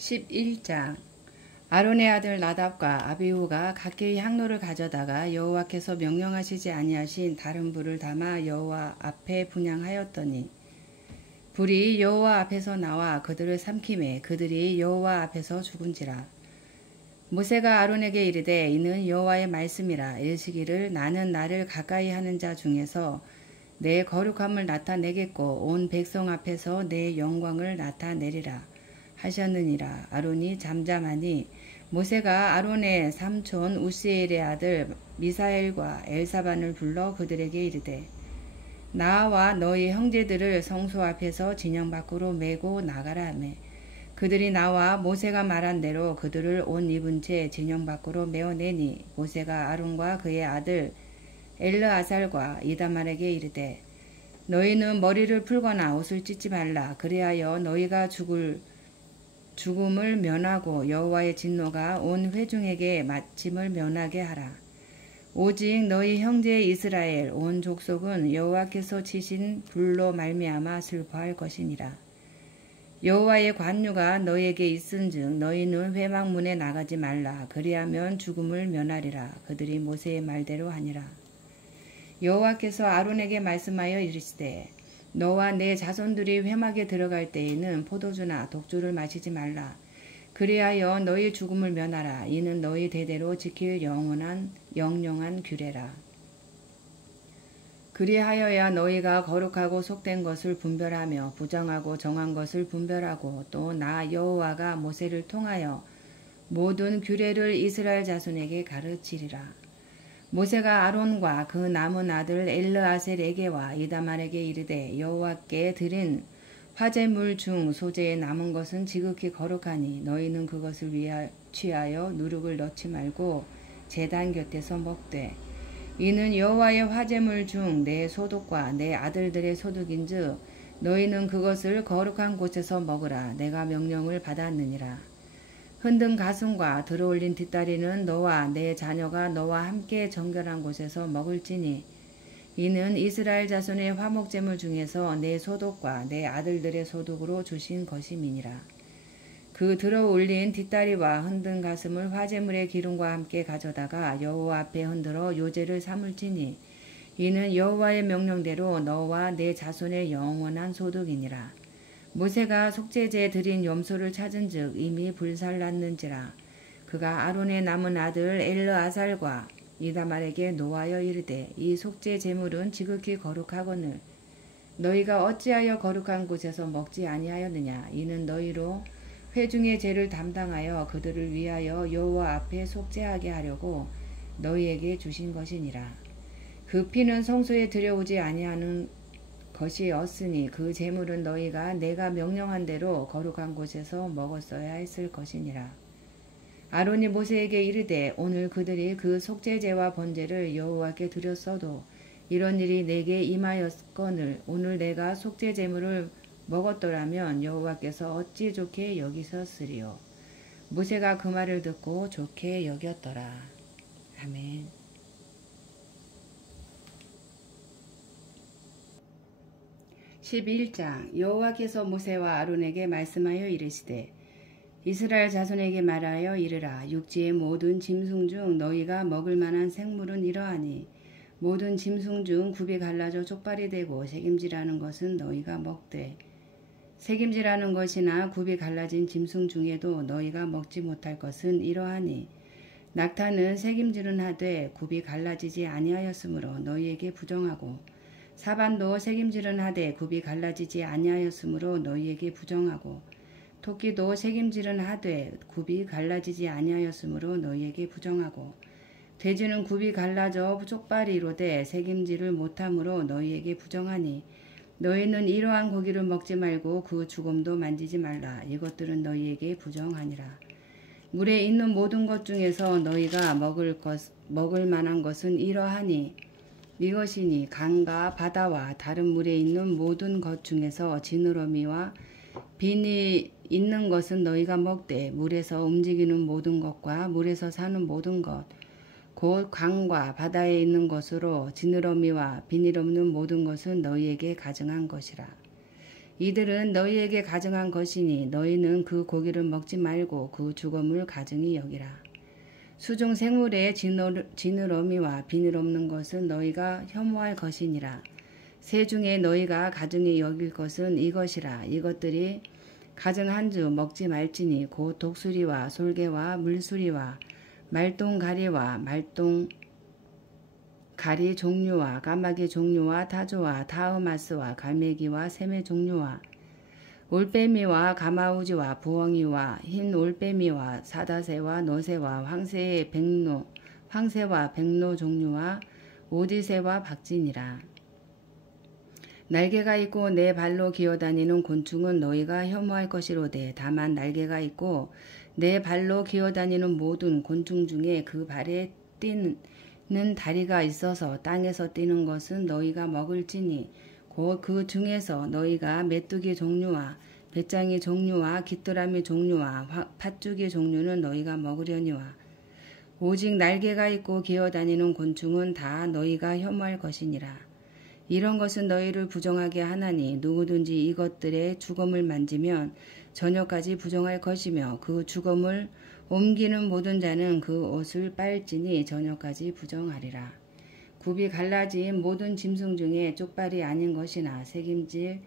11장 아론의 아들 나답과 아비후가 각기 향로를 가져다가 여호와께서 명령하시지 아니하신 다른 불을 담아 여호와 앞에 분향하였더니 불이 여호와 앞에서 나와 그들을 삼키매 그들이 여호와 앞에서 죽은지라. 모세가 아론에게 이르되 이는 여호와의 말씀이라. 이르시기를 나는 나를 가까이 하는 자 중에서 내 거룩함을 나타내겠고 온 백성 앞에서 내 영광을 나타내리라 하셨느니라. 아론이 잠잠하니 모세가 아론의 삼촌 우시엘의 아들 미사엘과 엘사반을 불러 그들에게 이르되 나와 너희 형제들을 성소 앞에서 진영 밖으로 메고 나가라 하매 그들이 나와 모세가 말한 대로 그들을 옷 입은 채 진영 밖으로 메어내니 모세가 아론과 그의 아들 엘르아살과 이다말에게 이르되 너희는 머리를 풀거나 옷을 찢지 말라. 그리하여 너희가 죽음을 면하고 여호와의 진노가 온 회중에게 마침을 면하게 하라. 오직 너희 형제 이스라엘 온 족속은 여호와께서 치신 불로 말미암아 슬퍼할 것이니라. 여호와의 관유가 너희에게 있은즉 너희는 회막문에 나가지 말라. 그리하면 죽음을 면하리라. 그들이 모세의 말대로 하니라. 여호와께서 아론에게 말씀하여 이르시되 너와 내 자손들이 회막에 들어갈 때에는 포도주나 독주를 마시지 말라. 그리하여 너희 죽음을 면하라. 이는 너희 대대로 지킬 영영한 규례라. 그리하여야 너희가 거룩하고 속된 것을 분별하며 부정하고 정한 것을 분별하고 또 나 여호와가 모세를 통하여 모든 규례를 이스라엘 자손에게 가르치리라. 모세가 아론과 그 남은 아들 엘르아셀에게와 이다말에게 이르되 여호와께 드린 화제물 중 소재에 남은 것은 지극히 거룩하니 너희는 그것을 취하여 누룩을 넣지 말고 제단 곁에서 먹되 이는 여호와의 화제물 중 내 소득과 내 아들들의 소득인즉 너희는 그것을 거룩한 곳에서 먹으라. 내가 명령을 받았느니라. 흔든 가슴과 들어올린 뒷다리는 너와 내 자녀가 너와 함께 정결한 곳에서 먹을지니 이는 이스라엘 자손의 화목제물 중에서 내 소득과 내 아들들의 소득으로 주신 것임이니라. 그 들어올린 뒷다리와 흔든 가슴을 화제물의 기름과 함께 가져다가 여호와 앞에 흔들어 요제를 삼을지니 이는 여호와의 명령대로 너와 내 자손의 영원한 소득이니라. 모세가 속죄제에 드린 염소를 찾은즉 이미 불살랐는지라. 그가 아론의 남은 아들 엘르아살과 이다말에게 노하여 이르되 이 속죄 제물은 지극히 거룩하거늘 너희가 어찌하여 거룩한 곳에서 먹지 아니하였느냐. 이는 너희로 회중의 죄를 담당하여 그들을 위하여 여호와 앞에 속죄하게 하려고 너희에게 주신 것이니라. 그 피는 성소에 들여오지 아니하는 것이었으니 그 제물은 너희가 내가 명령한 대로 거룩한 곳에서 먹었어야 했을 것이니라. 아론이 모세에게 이르되 오늘 그들이 그 속죄제와 번제를 여호와께 드렸어도 이런 일이 내게 임하였거늘 오늘 내가 속죄 제물을 먹었더라면 여호와께서 어찌 좋게 여기셨으리요. 모세가 그 말을 듣고 좋게 여겼더라. 아멘. (11장) 여호와께서 모세와 아론에게 말씀하여 이르시되 이스라엘 자손에게 말하여 이르라. 육지의 모든 짐승 중 너희가 먹을 만한 생물은 이러하니 모든 짐승 중 굽이 갈라져 족발이 되고 새김질하는 것은 너희가 먹되 새김질하는 것이나 굽이 갈라진 짐승 중에도 너희가 먹지 못할 것은 이러하니 낙타는 새김질은 하되 굽이 갈라지지 아니하였으므로 너희에게 부정하고 사반도 새김질은 하되 굽이 갈라지지 아니하였으므로 너희에게 부정하고 토끼도 새김질은 하되 굽이 갈라지지 아니하였으므로 너희에게 부정하고 돼지는 굽이 갈라져 족발이로되 새김질을 못함으로 너희에게 부정하니 너희는 이러한 고기를 먹지 말고 그 죽음도 만지지 말라. 이것들은 너희에게 부정하니라. 물에 있는 모든 것 중에서 너희가 먹을 만한 것은 이러하니 이것이니 강과 바다와 다른 물에 있는 모든 것 중에서 지느러미와 비니 있는 것은 너희가 먹되 물에서 움직이는 모든 것과 물에서 사는 모든 것 곧 강과 바다에 있는 것으로 지느러미와 비닐 없는 모든 것은 너희에게 가증한 것이라. 이들은 너희에게 가증한 것이니 너희는 그 고기를 먹지 말고 그 죽음을 가증히 여기라. 수중 생물의 지느러미와 비늘 없는 것은 너희가 혐오할 것이니라. 새 중에 너희가 가증히 여길 것은 이것이라. 이것들이 가증한 주 먹지 말지니 곧 독수리와 솔개와 물수리와 말똥가리와 말똥가리 종류와 까마귀 종류와 타조와 타흐마스와 갈매기와 새매 종류와 올빼미와 가마우지와 부엉이와 흰 올빼미와 사다새와 노새와 황새와 백로 종류와 오디새와 박진이라. 날개가 있고 내 발로 기어다니는 곤충은 너희가 혐오할 것이로되 다만 날개가 있고 내 발로 기어다니는 모든 곤충 중에 그 발에 뛰는 다리가 있어서 땅에서 뛰는 것은 너희가 먹을지니 곧 그 중에서 너희가 메뚜기 종류와 배짱이 종류와 귀뚜라미 종류와 팥죽이 종류는 너희가 먹으려니와 오직 날개가 있고 기어다니는 곤충은 다 너희가 혐오할 것이니라. 이런 것은 너희를 부정하게 하나니 누구든지 이것들의 죽음을 만지면 저녁까지 부정할 것이며 그 죽음을 옮기는 모든 자는 그 옷을 빨지니 저녁까지 부정하리라. 굽이 갈라진 모든 짐승 중에 쪽발이 아닌 것이나 새김질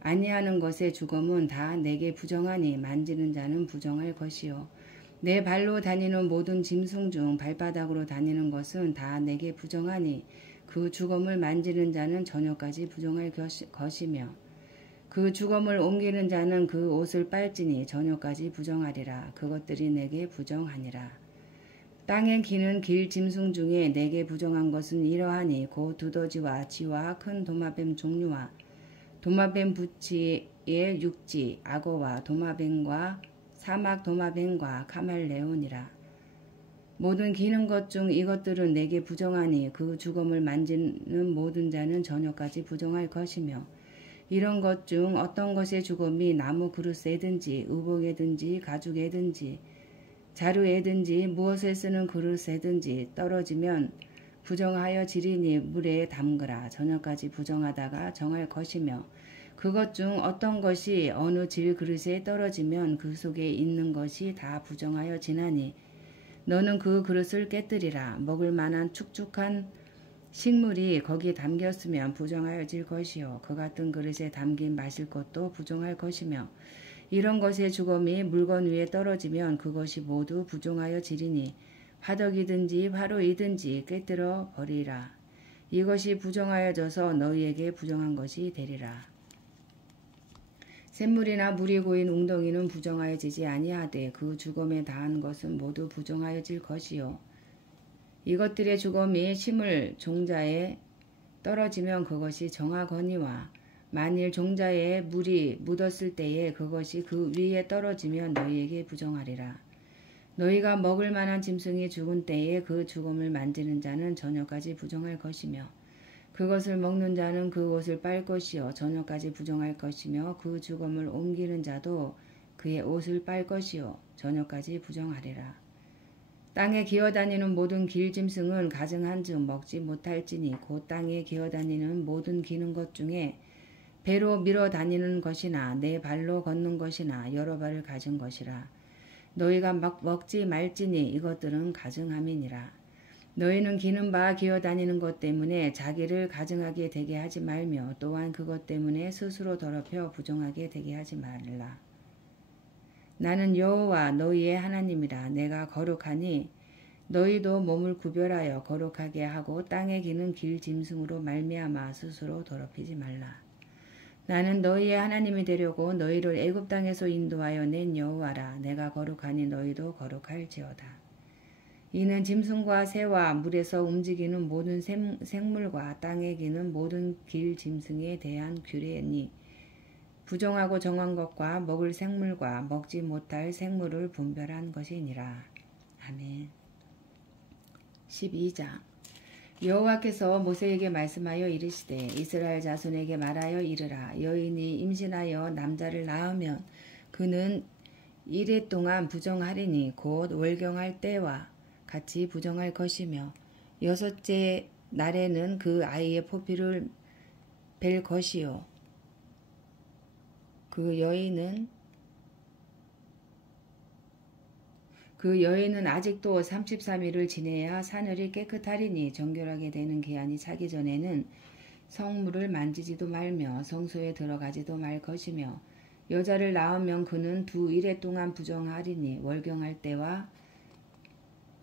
아니하는 것의 죽음은 다 내게 부정하니 만지는 자는 부정할 것이요. 내 발로 다니는 모든 짐승 중 발바닥으로 다니는 것은 다 내게 부정하니 그 죽음을 만지는 자는 저녁까지 부정할 것이며 그 죽음을 옮기는 자는 그 옷을 빨지니 저녁까지 부정하리라. 그것들이 내게 부정하니라. 땅에 기는 길 짐승 중에 내게 부정한 것은 이러하니 곧 두더지와 쥐와 큰 도마뱀 종류와 도마뱀 부치의 육지, 악어와 도마뱀과 사막 도마뱀과 카멜레온이라. 모든 기는 것 중 이것들은 내게 부정하니 그 죽음을 만지는 모든 자는 저녁까지 부정할 것이며 이런 것 중 어떤 것의 죽음이 나무 그릇에든지 의복에든지 가죽에든지 자루에든지 무엇을 쓰는 그릇에든지 떨어지면 부정하여 지리니 물에 담그라. 저녁까지 부정하다가 정할 것이며 그것 중 어떤 것이 어느 질 그릇에 떨어지면 그 속에 있는 것이 다 부정하여 지나니 너는 그 그릇을 깨뜨리라. 먹을 만한 축축한 식물이 거기 담겼으면 부정하여질 것이요. 그 같은 그릇에 담긴 마실 것도 부정할 것이며 이런 것의 죽음이 물건 위에 떨어지면 그것이 모두 부정하여지리니 화덕이든지 화로이든지 깨뜨려 버리라. 이것이 부정하여져서 너희에게 부정한 것이 되리라. 샘물이나 물이 고인 웅덩이는 부정하여지지 아니하되 그 죽음에 다한 것은 모두 부정하여질 것이요. 이것들의 죽음이 심을 종자에 떨어지면 그것이 정하거니와 만일 종자에 물이 묻었을 때에 그것이 그 위에 떨어지면 너희에게 부정하리라. 너희가 먹을 만한 짐승이 죽은 때에 그 죽음을 만지는 자는 저녁까지 부정할 것이며 그것을 먹는 자는 그 옷을 빨 것이요 저녁까지 부정할 것이며 그 죽음을 옮기는 자도 그의 옷을 빨 것이요 저녁까지 부정하리라. 땅에 기어다니는 모든 길짐승은 가증한즉 먹지 못할지니 곧 땅에 기어다니는 모든 기는 것 중에 배로 밀어 다니는 것이나 내 발로 걷는 것이나 여러 발을 가진 것이라. 너희가 먹지 말지니 이것들은 가증함이니라. 너희는 기는 바 기어다니는 것 때문에 자기를 가증하게 되게 하지 말며 또한 그것 때문에 스스로 더럽혀 부정하게 되게 하지 말라. 나는 여호와 너희의 하나님이라. 내가 거룩하니 너희도 몸을 구별하여 거룩하게 하고 땅에 기는 길 짐승으로 말미암아 스스로 더럽히지 말라. 나는 너희의 하나님이 되려고 너희를 애굽 땅에서 인도하여 낸 여호와라. 내가 거룩하니 너희도 거룩할지어다. 이는 짐승과 새와 물에서 움직이는 모든 생물과 땅에 기는 모든 길 짐승에 대한 규례니 부정하고 정한 것과 먹을 생물과 먹지 못할 생물을 분별한 것이니라. 아멘. 12장 여호와께서 모세에게 말씀하여 이르시되 이스라엘 자손에게 말하여 이르라. 여인이 임신하여 남자를 낳으면 그는 이레 동안 부정하리니 곧 월경할 때와 같이 부정할 것이며 여섯째 날에는 그 아이의 포피를 벨 것이요 그 여인은 아직도 33일을 지내야 사늘이 깨끗하리니 정결하게 되는 기한이 차기 전에는 성물을 만지지도 말며 성소에 들어가지도 말 것이며 여자를 낳으면 그는 2일 동안 부정하리니 월경할 때와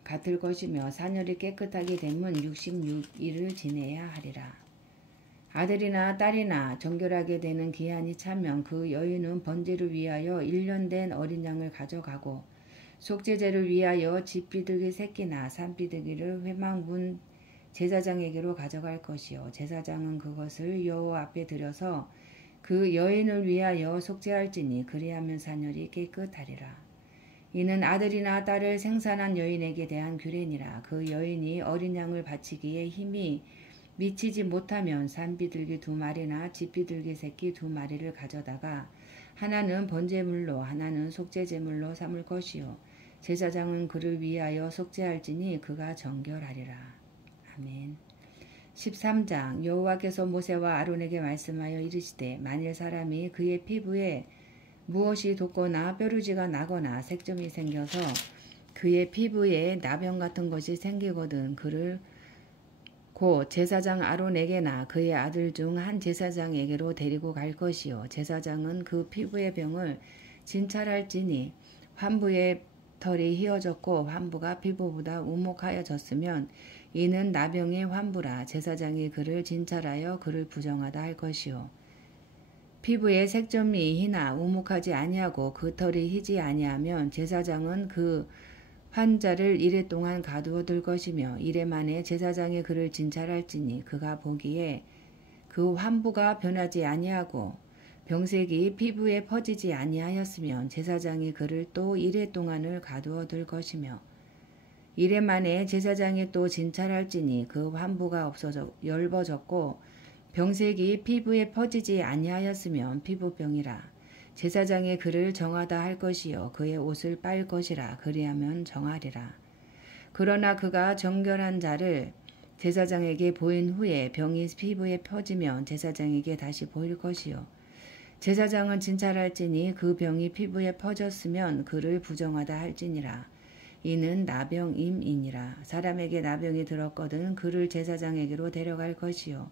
같을 것이며 사늘이 깨끗하게 되면 66일을 지내야 하리라. 아들이나 딸이나 정결하게 되는 기한이 차면 그 여인은 번제를 위하여 1년 된 어린 양을 가져가고 속죄제를 위하여 집비둘기 새끼나 산비둘기를 회막문 제사장에게로 가져갈 것이요 제사장은 그것을 여호와 앞에 들여서 그 여인을 위하여 속죄할지니 그리하면 사늘이 깨끗하리라. 이는 아들이나 딸을 생산한 여인에게 대한 규례니라. 그 여인이 어린 양을 바치기에 힘이 미치지 못하면 산비둘기 2마리나 집비둘기 새끼 2마리를 가져다가 하나는 번제물로 하나는 속죄제물로 삼을 것이요 제사장은 그를 위하여 속죄할지니 그가 정결하리라. 아멘. 13장 여호와께서 모세와 아론에게 말씀하여 이르시되 만일 사람이 그의 피부에 무엇이 돋거나 뾰루지가 나거나 색점이 생겨서 그의 피부에 나병 같은 것이 생기거든 그를 곧 제사장 아론에게나 그의 아들 중 한 제사장에게로 데리고 갈 것이요 제사장은 그 피부의 병을 진찰할지니 환부의 털이 휘어졌고 환부가 피부보다 우목하여졌으면 이는 나병의 환부라. 제사장이 그를 진찰하여 그를 부정하다 할 것이요 피부에 색점이 희나 우목하지 아니하고 그 털이 희지 아니하면 제사장은 그 환자를 1일 동안 가두어 둘 것이며 1일 만에 제사장이 그를 진찰할지니 그가 보기에 그 환부가 변하지 아니하고 병색이 피부에 퍼지지 아니하였으면 제사장이 그를 또 1일 동안을 가두어 둘 것이며 1일 만에 제사장이 또 진찰할지니 그 환부가 엷어졌고 병색이 피부에 퍼지지 아니하였으면 피부병이라. 제사장이 그를 정하다 할 것이요 그의 옷을 빨 것이라. 그리하면 정하리라. 그러나 그가 정결한 자를 제사장에게 보인 후에 병이 피부에 퍼지면 제사장에게 다시 보일 것이요 제사장은 진찰할지니 그 병이 피부에 퍼졌으면 그를 부정하다 할지니라. 이는 나병임이니라. 사람에게 나병이 들었거든 그를 제사장에게로 데려갈 것이요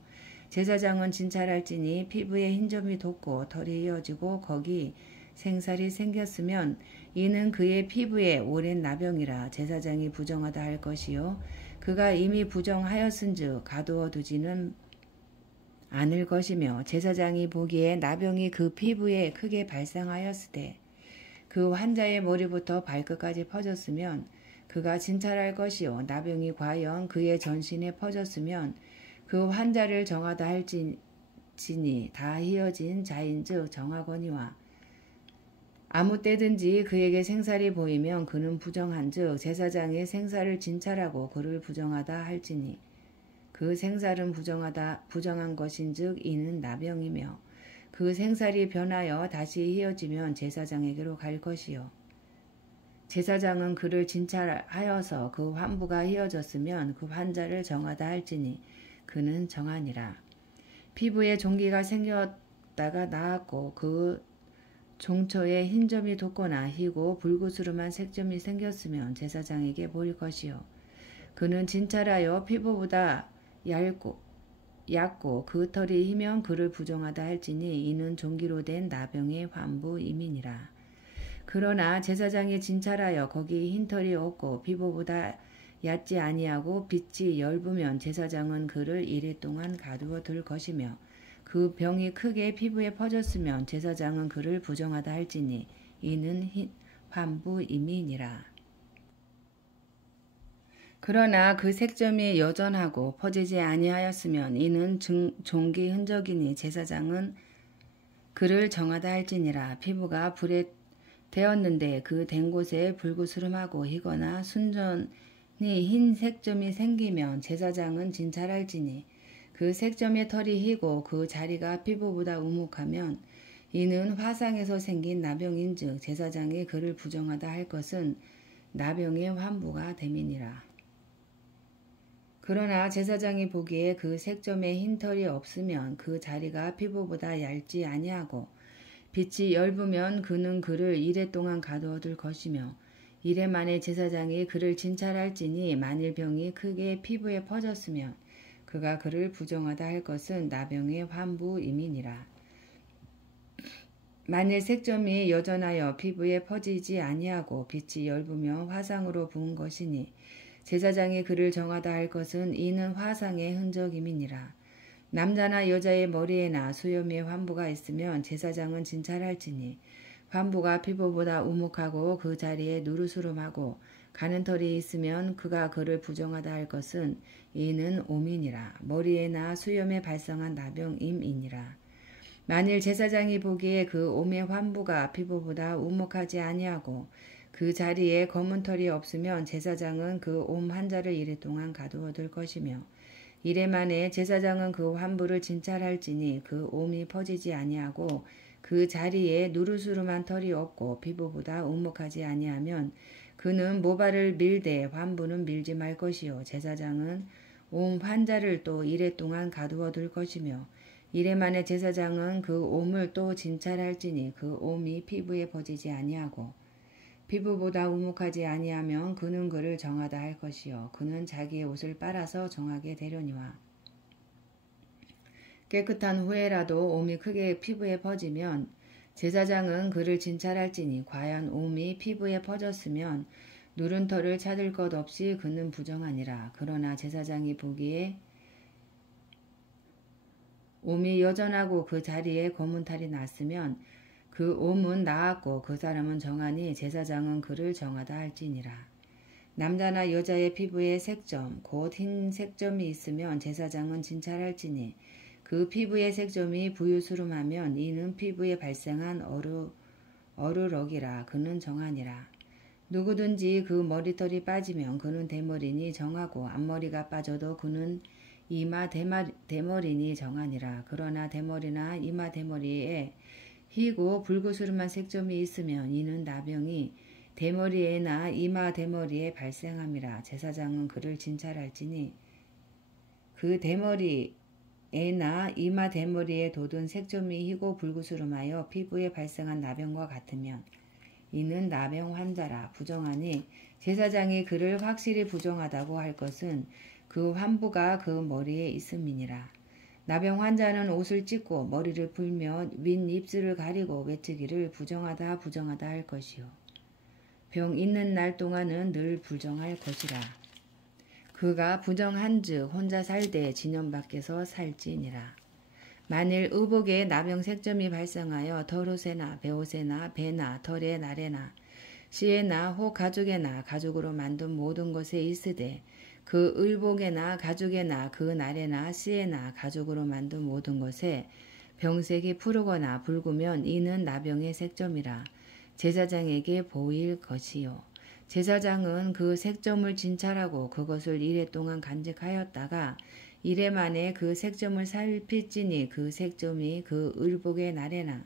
제사장은 진찰할지니 피부에 흰점이 돋고 털이 휘어지고 거기 생살이 생겼으면 이는 그의 피부에 오랜 나병이라. 제사장이 부정하다 할 것이요 그가 이미 부정하였은즉 가두어 두지는 않을 것이며 제사장이 보기에 나병이 그 피부에 크게 발생하였으되 그 환자의 머리부터 발끝까지 퍼졌으면 그가 진찰할 것이요 나병이 과연 그의 전신에 퍼졌으면 그 환자를 정하다 할지니 다 휘어진 자인즉 정하거니와 아무 때든지 그에게 생살이 보이면 그는 부정한즉 제사장이 생살을 진찰하고 그를 부정하다 할지니 그 생살은 부정한 것인즉 이는 나병이며 그 생살이 변하여 다시 휘어지면 제사장에게로 갈 것이요 제사장은 그를 진찰하여서 그 환부가 휘어졌으면 그 환자를 정하다 할지니 그는 정하니라. 피부에 종기가 생겼다가 나았고 그 종처에 흰점이 돋거나 희고 불구스름한 색점이 생겼으면 제사장에게 보일 것이요 그는 진찰하여 피부보다 얇고 그 털이 희면 그를 부정하다 할지니 이는 종기로 된 나병의 환부임이니라. 그러나 제사장이 진찰하여 거기 흰 털이 없고 피부보다 얕지 아니하고 빛이 엷으면 제사장은 그를 1일 동안 가두어 둘 것이며 그 병이 크게 피부에 퍼졌으면 제사장은 그를 부정하다 할지니 이는 환부임이니라. 그러나 그 색점이 여전하고 퍼지지 아니하였으면 이는 종기 흔적이니 제사장은 그를 정하다 할지니라. 피부가 불에 되었는데 그 된 곳에 불구스름하고 희거나 순전히 흰 색점이 생기면 제사장은 진찰할지니 그 색점의 털이 희고 그 자리가 피부보다 우묵하면 이는 화상에서 생긴 나병인즉 제사장이 그를 부정하다 할 것은 나병의 환부가 됨이니라. 그러나 제사장이 보기에 그 색점에 흰 털이 없으면 그 자리가 피부보다 얇지 아니하고 빛이 엷으면 그는 그를 이래 동안 가두어둘 것이며 이래 만에 제사장이 그를 진찰할지니 만일 병이 크게 피부에 퍼졌으면 그가 그를 부정하다 할 것은 나병의 환부임이니라. 만일 색점이 여전하여 피부에 퍼지지 아니하고 빛이 엷으며 화상으로 부은 것이니 제사장이 그를 정하다 할 것은 이는 화상의 흔적임이니라. 남자나 여자의 머리에나 수염에 환부가 있으면 제사장은 진찰할지니 환부가 피부보다 우묵하고 그 자리에 누르스름하고 가는 털이 있으면 그가 그를 부정하다 할 것은 이는 오민이라. 머리에나 수염에 발생한 나병임이니라. 만일 제사장이 보기에 그 옴의 환부가 피부보다 우묵하지 아니하고 그 자리에 검은 털이 없으면 제사장은 그 옴 환자를 이래 동안 가두어둘 것이며 이래 만에 제사장은 그 환부를 진찰할지니 그 옴이 퍼지지 아니하고 그 자리에 누르스름한 털이 없고 피부보다 우묵하지 아니하면 그는 모발을 밀되 환부는 밀지 말 것이요 제사장은 옴 환자를 또 이래 동안 가두어둘 것이며 이래 만에 제사장은 그 옴을 또 진찰할지니 그 옴이 피부에 퍼지지 아니하고 피부보다 우묵하지 아니하면 그는 그를 정하다 할 것이요 그는 자기의 옷을 빨아서 정하게 되려니와. 깨끗한 후에라도 옴이 크게 피부에 퍼지면 제사장은 그를 진찰할지니 과연 옴이 피부에 퍼졌으면 누른 털을 찾을 것 없이 그는 부정하니라. 그러나 제사장이 보기에 옴이 여전하고 그 자리에 검은 탈이 났으면 그 옴은 나았고 그 사람은 정하니 제사장은 그를 정하다 할지니라. 남자나 여자의 피부에 색점 곧 흰 색점이 있으면 제사장은 진찰할지니 그 피부의 색점이 부유스름하면 이는 피부에 발생한 어르럭이라. 그는 정하니라. 누구든지 그 머리털이 빠지면 그는 대머리니 정하고 앞머리가 빠져도 그는 이마 대머리니 정하니라. 그러나 대머리나 이마 대머리에 희고 불구스름한 색점이 있으면 이는 나병이 대머리에나 이마 대머리에 발생함이라. 제사장은 그를 진찰할지니 그 대머리에나 이마 대머리에 돋은 색점이 희고 불구스름하여 피부에 발생한 나병과 같으면 이는 나병 환자라. 부정하니 제사장이 그를 확실히 부정하다고 할 것은 그 환부가 그 머리에 있음이니라. 나병 환자는 옷을 찢고 머리를 풀며 윗입술을 가리고 외치기를 부정하다 부정하다 할 것이요 병 있는 날 동안은 늘 부정할 것이라. 그가 부정한즉 혼자 살되 진영 밖에서 살지니라. 만일 의복에 나병 색점이 발생하여 털옷에나 베옷에나 배나 털에 날에나 씨에나 혹 가죽에나 가죽으로 만든 모든 것에 있으되 그 의복에나 가죽에나 그 날에나 씨에나 가죽으로 만든 모든 것에 병색이 푸르거나 붉으면 이는 나병의 색점이라. 제사장에게 보일 것이요 제사장은 그 색점을 진찰하고 그것을 이래 동안 간직하였다가 이래 만에 그 색점을 살필지니 그 색점이 그 의복의 날에나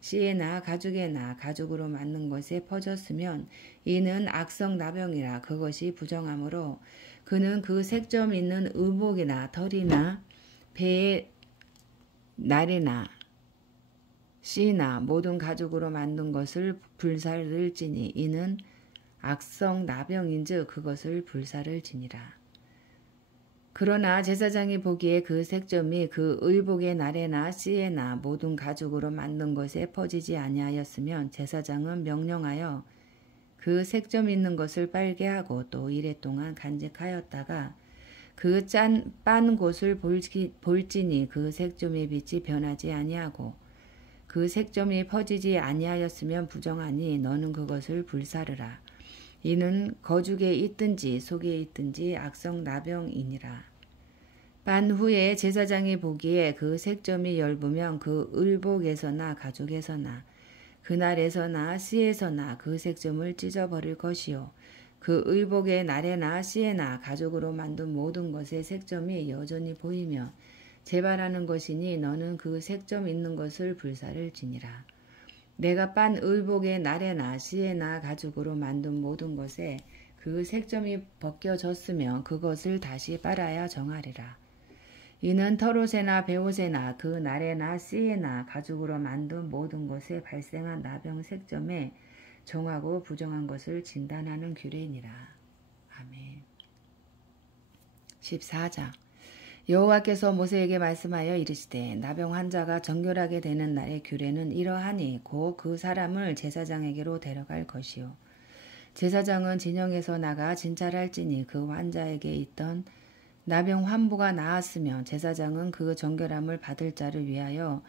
씨에나 가죽에나 가죽으로 만든 것에 퍼졌으면 이는 악성 나병이라. 그것이 부정하므로 그는 그 색점 있는 의복이나 털이나 배의 날이나 씨나 모든 가죽으로 만든 것을 불사를 지니 이는 악성 나병인즉 그것을 불사를 지니라. 그러나 제사장이 보기에 그 색점이 그 의복의 날에나 씨에나 모든 가죽으로 만든 것에 퍼지지 아니하였으면 제사장은 명령하여 그 색점 있는 것을 빨게 하고 또 이래 동안 간직하였다가 그 빤 곳을 볼지니 그 색점의 빛이 변하지 아니하고 그 색점이 퍼지지 아니하였으면 부정하니 너는 그것을 불사르라. 이는 거죽에 있든지 속에 있든지 악성 나병이니라. 빤 후에 제사장이 보기에 그 색점이 엷으면 그 의복에서나 가죽에서나 그날에서나 씨에서나 그 색점을 찢어버릴 것이요 그 의복의 날에나 씨에나 가죽으로 만든 모든 것의 색점이 여전히 보이며 재발하는 것이니 너는 그 색점 있는 것을 불사를 지니라. 내가 빤 의복의 날에나 씨에나 가죽으로 만든 모든 것에 그 색점이 벗겨졌으면 그것을 다시 빨아야 정하리라. 이는 털옷에나 베옷에나 그 날에나 씨에나 가죽으로 만든 모든 것에 발생한 나병 색점에 정하고 부정한 것을 진단하는 규례니라. 아멘. 14장 여호와께서 모세에게 말씀하여 이르시되 나병 환자가 정결하게 되는 날의 규례는 이러하니 곧 그 사람을 제사장에게로 데려갈 것이요 제사장은 진영에서 나가 진찰할지니 그 환자에게 있던 나병 환부가 나았으며 제사장은 그 정결함을 받을 자를 위하여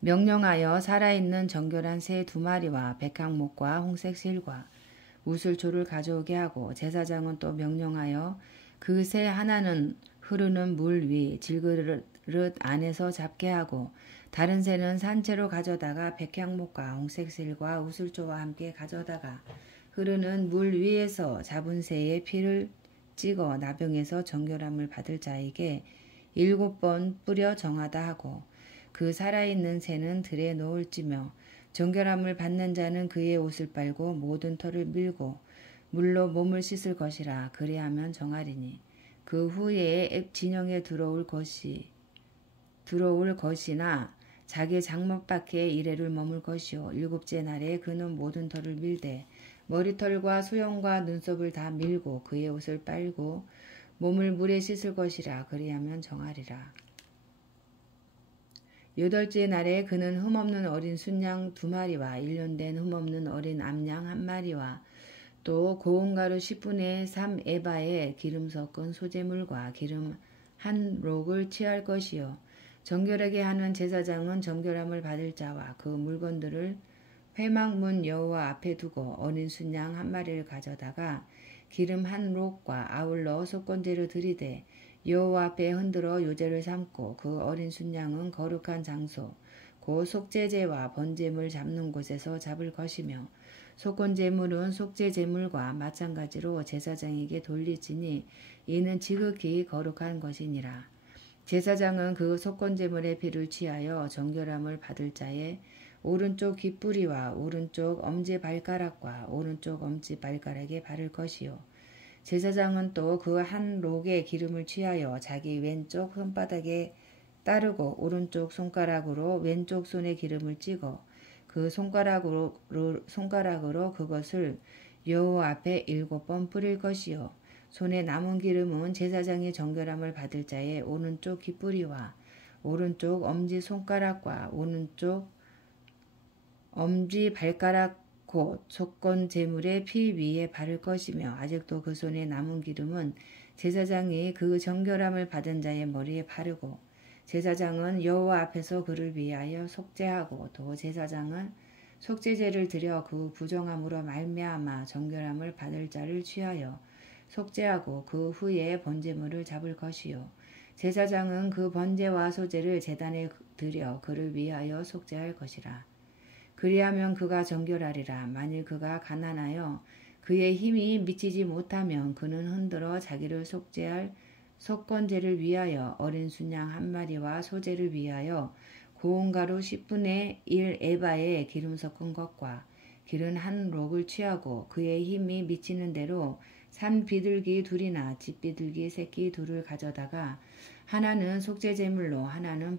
명령하여 살아있는 정결한 새 2마리와 백항목과 홍색 실과 우슬초를 가져오게 하고 제사장은 또 명령하여 그 새 하나는 흐르는 물 위 질그릇 안에서 잡게 하고 다른 새는 산채로 가져다가 백향목과 홍색실과 우슬초와 함께 가져다가 흐르는 물 위에서 잡은 새의 피를 찍어 나병에서 정결함을 받을 자에게 7번 뿌려 정하다 하고 그 살아있는 새는 들에 놓을지며 정결함을 받는 자는 그의 옷을 빨고 모든 털을 밀고 물로 몸을 씻을 것이라 그리하면 정하리니 그 후에 진영에 들어올 것이나 자기 장막 밖에 이래를 머물 것이요 7째 날에 그는 모든 털을 밀되 머리털과 수염과 눈썹을 다 밀고 그의 옷을 빨고 몸을 물에 씻을 것이라 그리하면 정하리라. 8째 날에 그는 흠없는 어린 순양 2마리와 1년 된 흠없는 어린 암양 1마리와 또 고운 가루 10분의 3 에바에 기름 섞은 소재물과 기름 1록을 취할 것이요 정결하게 하는 제사장은 정결함을 받을 자와 그 물건들을 회막문 여호와 앞에 두고 어린 순양 1마리를 가져다가 기름 1록과 아울러 속건제를 드리되 여호와 앞에 흔들어 요제를 삼고 그 어린 순양은 거룩한 장소 곧 속죄제와 번제물 잡는 곳에서 잡을 것이며 속건제물은 속죄제물과 마찬가지로 제사장에게 돌리지니 이는 지극히 거룩한 것이니라. 제사장은 그 속건제물의 피를 취하여 정결함을 받을 자의 오른쪽 귓뿌리와 오른쪽 엄지발가락과 오른쪽 엄지발가락에 바를 것이요 제사장은 또 그 1록의 기름을 취하여 자기 왼쪽 손바닥에 따르고 오른쪽 손가락으로 왼쪽 손에 기름을 찍어 그 손가락으로 그것을 여호와 앞에 7번 뿌릴 것이요 손에 남은 기름은 제사장이 정결함을 받을 자의 오른쪽 귓뿌리와 오른쪽 엄지손가락과 오른쪽 엄지발가락 곧 속건제물의 피 위에 바를 것이며 아직도 그 손에 남은 기름은 제사장이 그 정결함을 받은 자의 머리에 바르고 제사장은 여호와 앞에서 그를 위하여 속죄하고 또 제사장은 속죄제를 드려 그 부정함으로 말미암아 정결함을 받을 자를 취하여 속죄하고 그 후에 번제물을 잡을 것이요 제사장은 그 번제와 소제를 제단에 드려 그를 위하여 속죄할 것이라. 그리하면 그가 정결하리라. 만일 그가 가난하여 그의 힘이 미치지 못하면 그는 흔들어 자기를 속죄할 속건제를 위하여 어린 순양 1마리와 소제를 위하여 고운 가루 10분의 1 에바에 기름 섞은 것과 기름 1록을 취하고 그의 힘이 미치는 대로 산 비둘기 2이나 집 비둘기 새끼 2를 가져다가 하나는 속죄제물로 하나는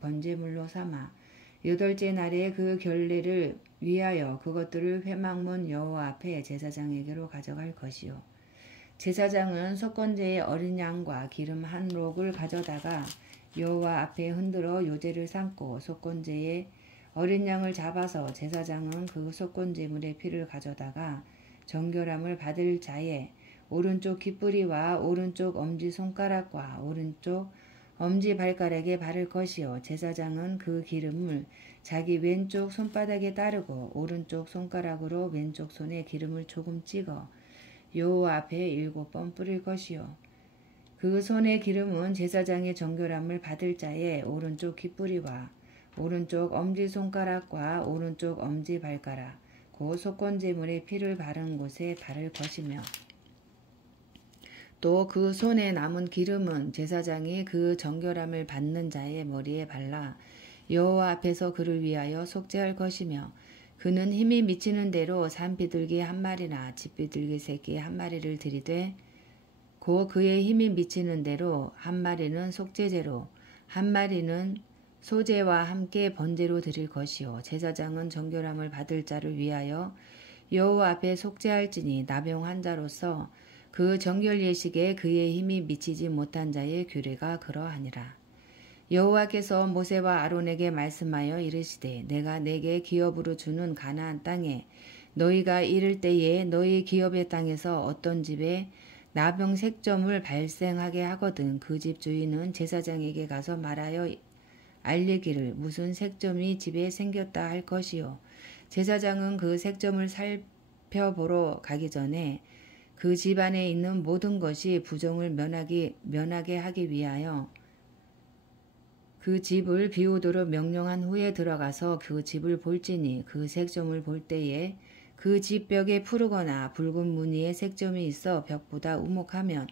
번제물로 삼아 8째 날에 그 결례를 위하여 그것들을 회막문 여호와 앞에 제사장에게로 가져갈 것이요 제사장은 속건제의 어린 양과 기름 1록을 가져다가 여호와 앞에 흔들어 요제를 삼고 속건제의 어린 양을 잡아서 제사장은 그 속건제물의 피를 가져다가 정결함을 받을 자의 오른쪽 귓뿌리와 오른쪽 엄지손가락과 오른쪽 엄지발가락에 바를 것이요 제사장은 그 기름을 자기 왼쪽 손바닥에 따르고 오른쪽 손가락으로 왼쪽 손에 기름을 조금 찍어 여호와 앞에 7번 뿌릴 것이요 그 손의 기름은 제사장의 정결함을 받을 자의 오른쪽 귓뿌리와 오른쪽 엄지손가락과 오른쪽 엄지발가락 곧 속건제물의 피를 바른 곳에 바를 것이며 또 그 손에 남은 기름은 제사장이 그 정결함을 받는 자의 머리에 발라 여호와 앞에서 그를 위하여 속죄할 것이며 그는 힘이 미치는 대로 산비둘기 1마리나 집비둘기 새끼 1마리를 들이되 곧 그의 힘이 미치는 대로 1마리는 속죄제로 한 마리는 소제와 함께 번제로 드릴 것이요 제사장은 정결함을 받을 자를 위하여 여호와 앞에 속죄할지니 나병 자로서 그 정결 예식에 그의 힘이 미치지 못한 자의 규례가 그러하니라. 여호와께서 모세와 아론에게 말씀하여 이르시되 내가 내게 기업으로 주는 가나안 땅에 너희가 이를 때에 너희 기업의 땅에서 어떤 집에 나병 색점을 발생하게 하거든 그 집 주인은 제사장에게 가서 말하여 알리기를 무슨 색점이 집에 생겼다 할 것이요 제사장은 그 색점을 살펴보러 가기 전에 그 집 안에 있는 모든 것이 부정을 면하게 하기 위하여 그 집을 비우도록 명령한 후에 들어가서 그 집을 볼지니 그 색점을 볼 때에 그 집 벽에 푸르거나 붉은 무늬의 색점이 있어 벽보다 우목하면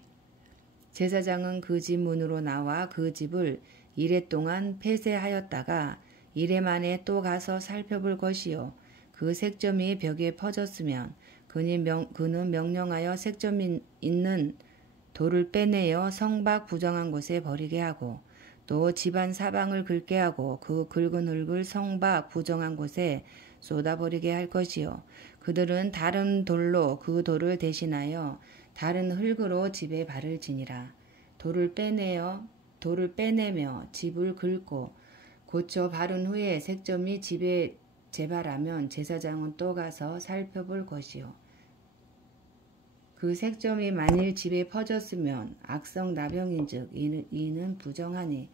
제사장은 그 집 문으로 나와 그 집을 이레 동안 폐쇄하였다가 이레 만에 또 가서 살펴볼 것이요 그 색점이 벽에 퍼졌으면 그는 명령하여 색점 있는 돌을 빼내어 성 밖 부정한 곳에 버리게 하고 또 집안 사방을 긁게 하고 그 긁은 흙을 성 밖 부정한 곳에 쏟아버리게 할 것이요 그들은 다른 돌로 그 돌을 대신하여 다른 흙으로 집에 발을 지니라. 돌을 빼내며 집을 긁고 고쳐 바른 후에 색점이 집에 재발하면 제사장은 또 가서 살펴볼 것이요 그 색점이 만일 집에 퍼졌으면 악성 나병인즉 이는 부정하니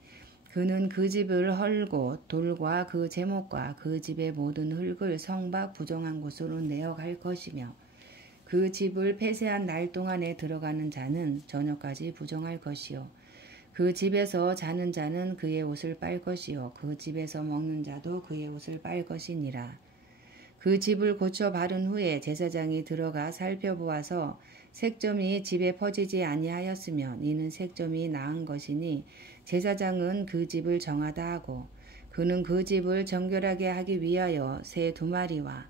그는 그 집을 헐고 돌과 그 제목과 그 집의 모든 흙을 성 밖 부정한 곳으로 내어갈 것이며 그 집을 폐쇄한 날 동안에 들어가는 자는 저녁까지 부정할 것이요 그 집에서 자는 자는 그의 옷을 빨 것이요 그 집에서 먹는 자도 그의 옷을 빨 것이니라. 그 집을 고쳐 바른 후에 제사장이 들어가 살펴보아서 색점이 집에 퍼지지 아니하였으면 이는 색점이 나은 것이니 제사장은 그 집을 정하다 하고 그는 그 집을 정결하게 하기 위하여 새 2마리와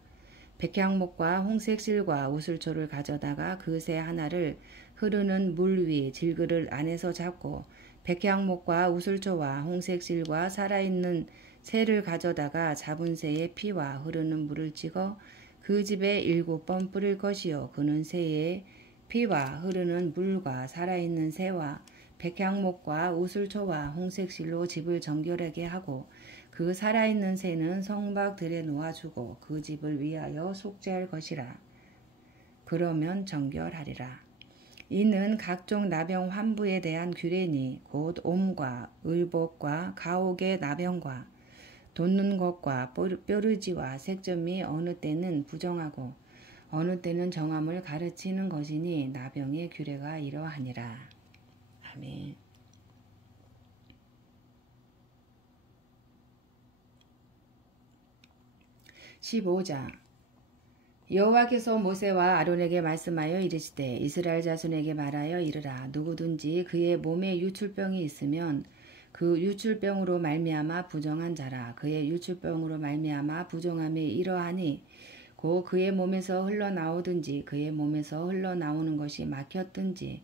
백향목과 홍색 실과 우슬초를 가져다가 그 새 하나를 흐르는 물 위 질그릇 안에서 잡고 백향목과 우슬초와 홍색 실과 살아있는 새를 가져다가 잡은 새의 피와 흐르는 물을 찍어 그 집에 7번 뿌릴 것이요 그는 새의 피와 흐르는 물과 살아있는 새와 백향목과 우슬초와 홍색실로 집을 정결하게 하고 그 살아있는 새는 성 밖 들에 놓아주고 그 집을 위하여 속죄할 것이라. 그러면 정결하리라. 이는 각종 나병 환부에 대한 규례니 곧 옴과 을복과 가옥의 나병과 돋는 것과 뾰루지와 색점이 어느 때는 부정하고 어느 때는 정함을 가르치는 것이니 나병의 규례가 이러하니라. 아멘. 15장 여호와께서 모세와 아론에게 말씀하여 이르시되 이스라엘 자손에게 말하여 이르라. 누구든지 그의 몸에 유출병이 있으면 그 유출병으로 말미암아 부정한 자라. 그의 유출병으로 말미암아 부정함이 이러하니 곧 그의 몸에서 흘러나오든지 그의 몸에서 흘러나오는 것이 막혔든지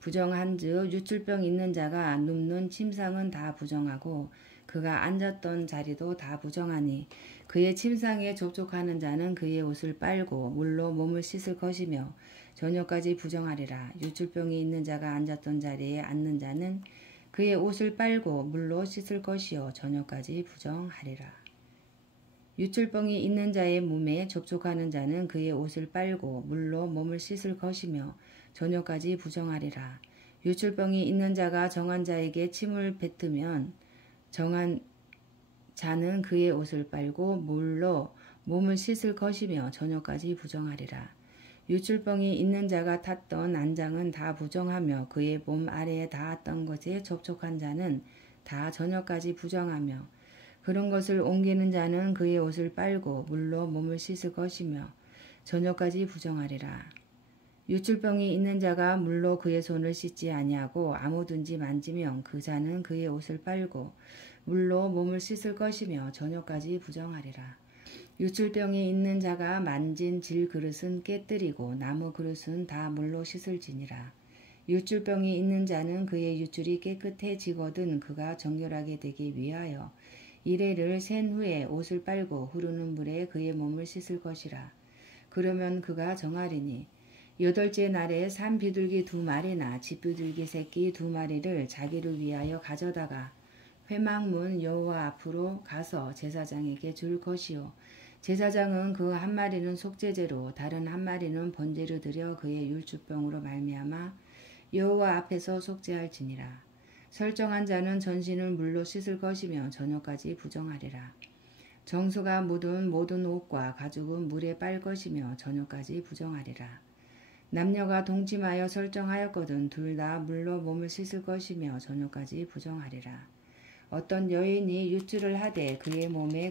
부정한즉 유출병 있는 자가 눕는 침상은 다 부정하고 그가 앉았던 자리도 다 부정하니 그의 침상에 접촉하는 자는 그의 옷을 빨고 물로 몸을 씻을 것이며 저녁까지 부정하리라. 유출병이 있는 자가 앉았던 자리에 앉는 자는 그의 옷을 빨고 물로 씻을 것이요 저녁까지 부정하리라. 유출병이 있는 자의 몸에 접촉하는 자는 그의 옷을 빨고 물로 몸을 씻을 것이며 저녁까지 부정하리라. 유출병이 있는 자가 정한 자에게 침을 뱉으면 정한 자는 그의 옷을 빨고 물로 몸을 씻을 것이며 저녁까지 부정하리라. 유출병이 있는 자가 탔던 안장은 다 부정하며 그의 몸 아래에 닿았던 것에 접촉한 자는 다 저녁까지 부정하며 그런 것을 옮기는 자는 그의 옷을 빨고 물로 몸을 씻을 것이며 저녁까지 부정하리라. 유출병이 있는 자가 물로 그의 손을 씻지 아니하고 아무든지 만지면 그 자는 그의 옷을 빨고 물로 몸을 씻을 것이며 저녁까지 부정하리라. 유출병이 있는 자가 만진 질그릇은 깨뜨리고 나무 그릇은 다 물로 씻을지니라. 유출병이 있는 자는 그의 유출이 깨끗해지거든 그가 정결하게 되기 위하여 이레를 센 후에 옷을 빨고 흐르는 물에 그의 몸을 씻을 것이라. 그러면 그가 정하리니 여덟째 날에 산 비둘기 2마리나 집비둘기 새끼 2마리를 자기를 위하여 가져다가 회막문 여호와 앞으로 가서 제사장에게 줄 것이요 제사장은 그 1마리는 속죄제로 다른 1마리는 번제로 드려 그의 율주병으로 말미암아 여호와 앞에서 속죄할지니라. 설정한 자는 전신을 물로 씻을 것이며 저녁까지 부정하리라. 정수가 묻은 모든 옷과 가죽은 물에 빨 것이며 저녁까지 부정하리라. 남녀가 동침하여 설정하였거든 둘 다 물로 몸을 씻을 것이며 저녁까지 부정하리라. 어떤 여인이 유출을 하되 그의 몸에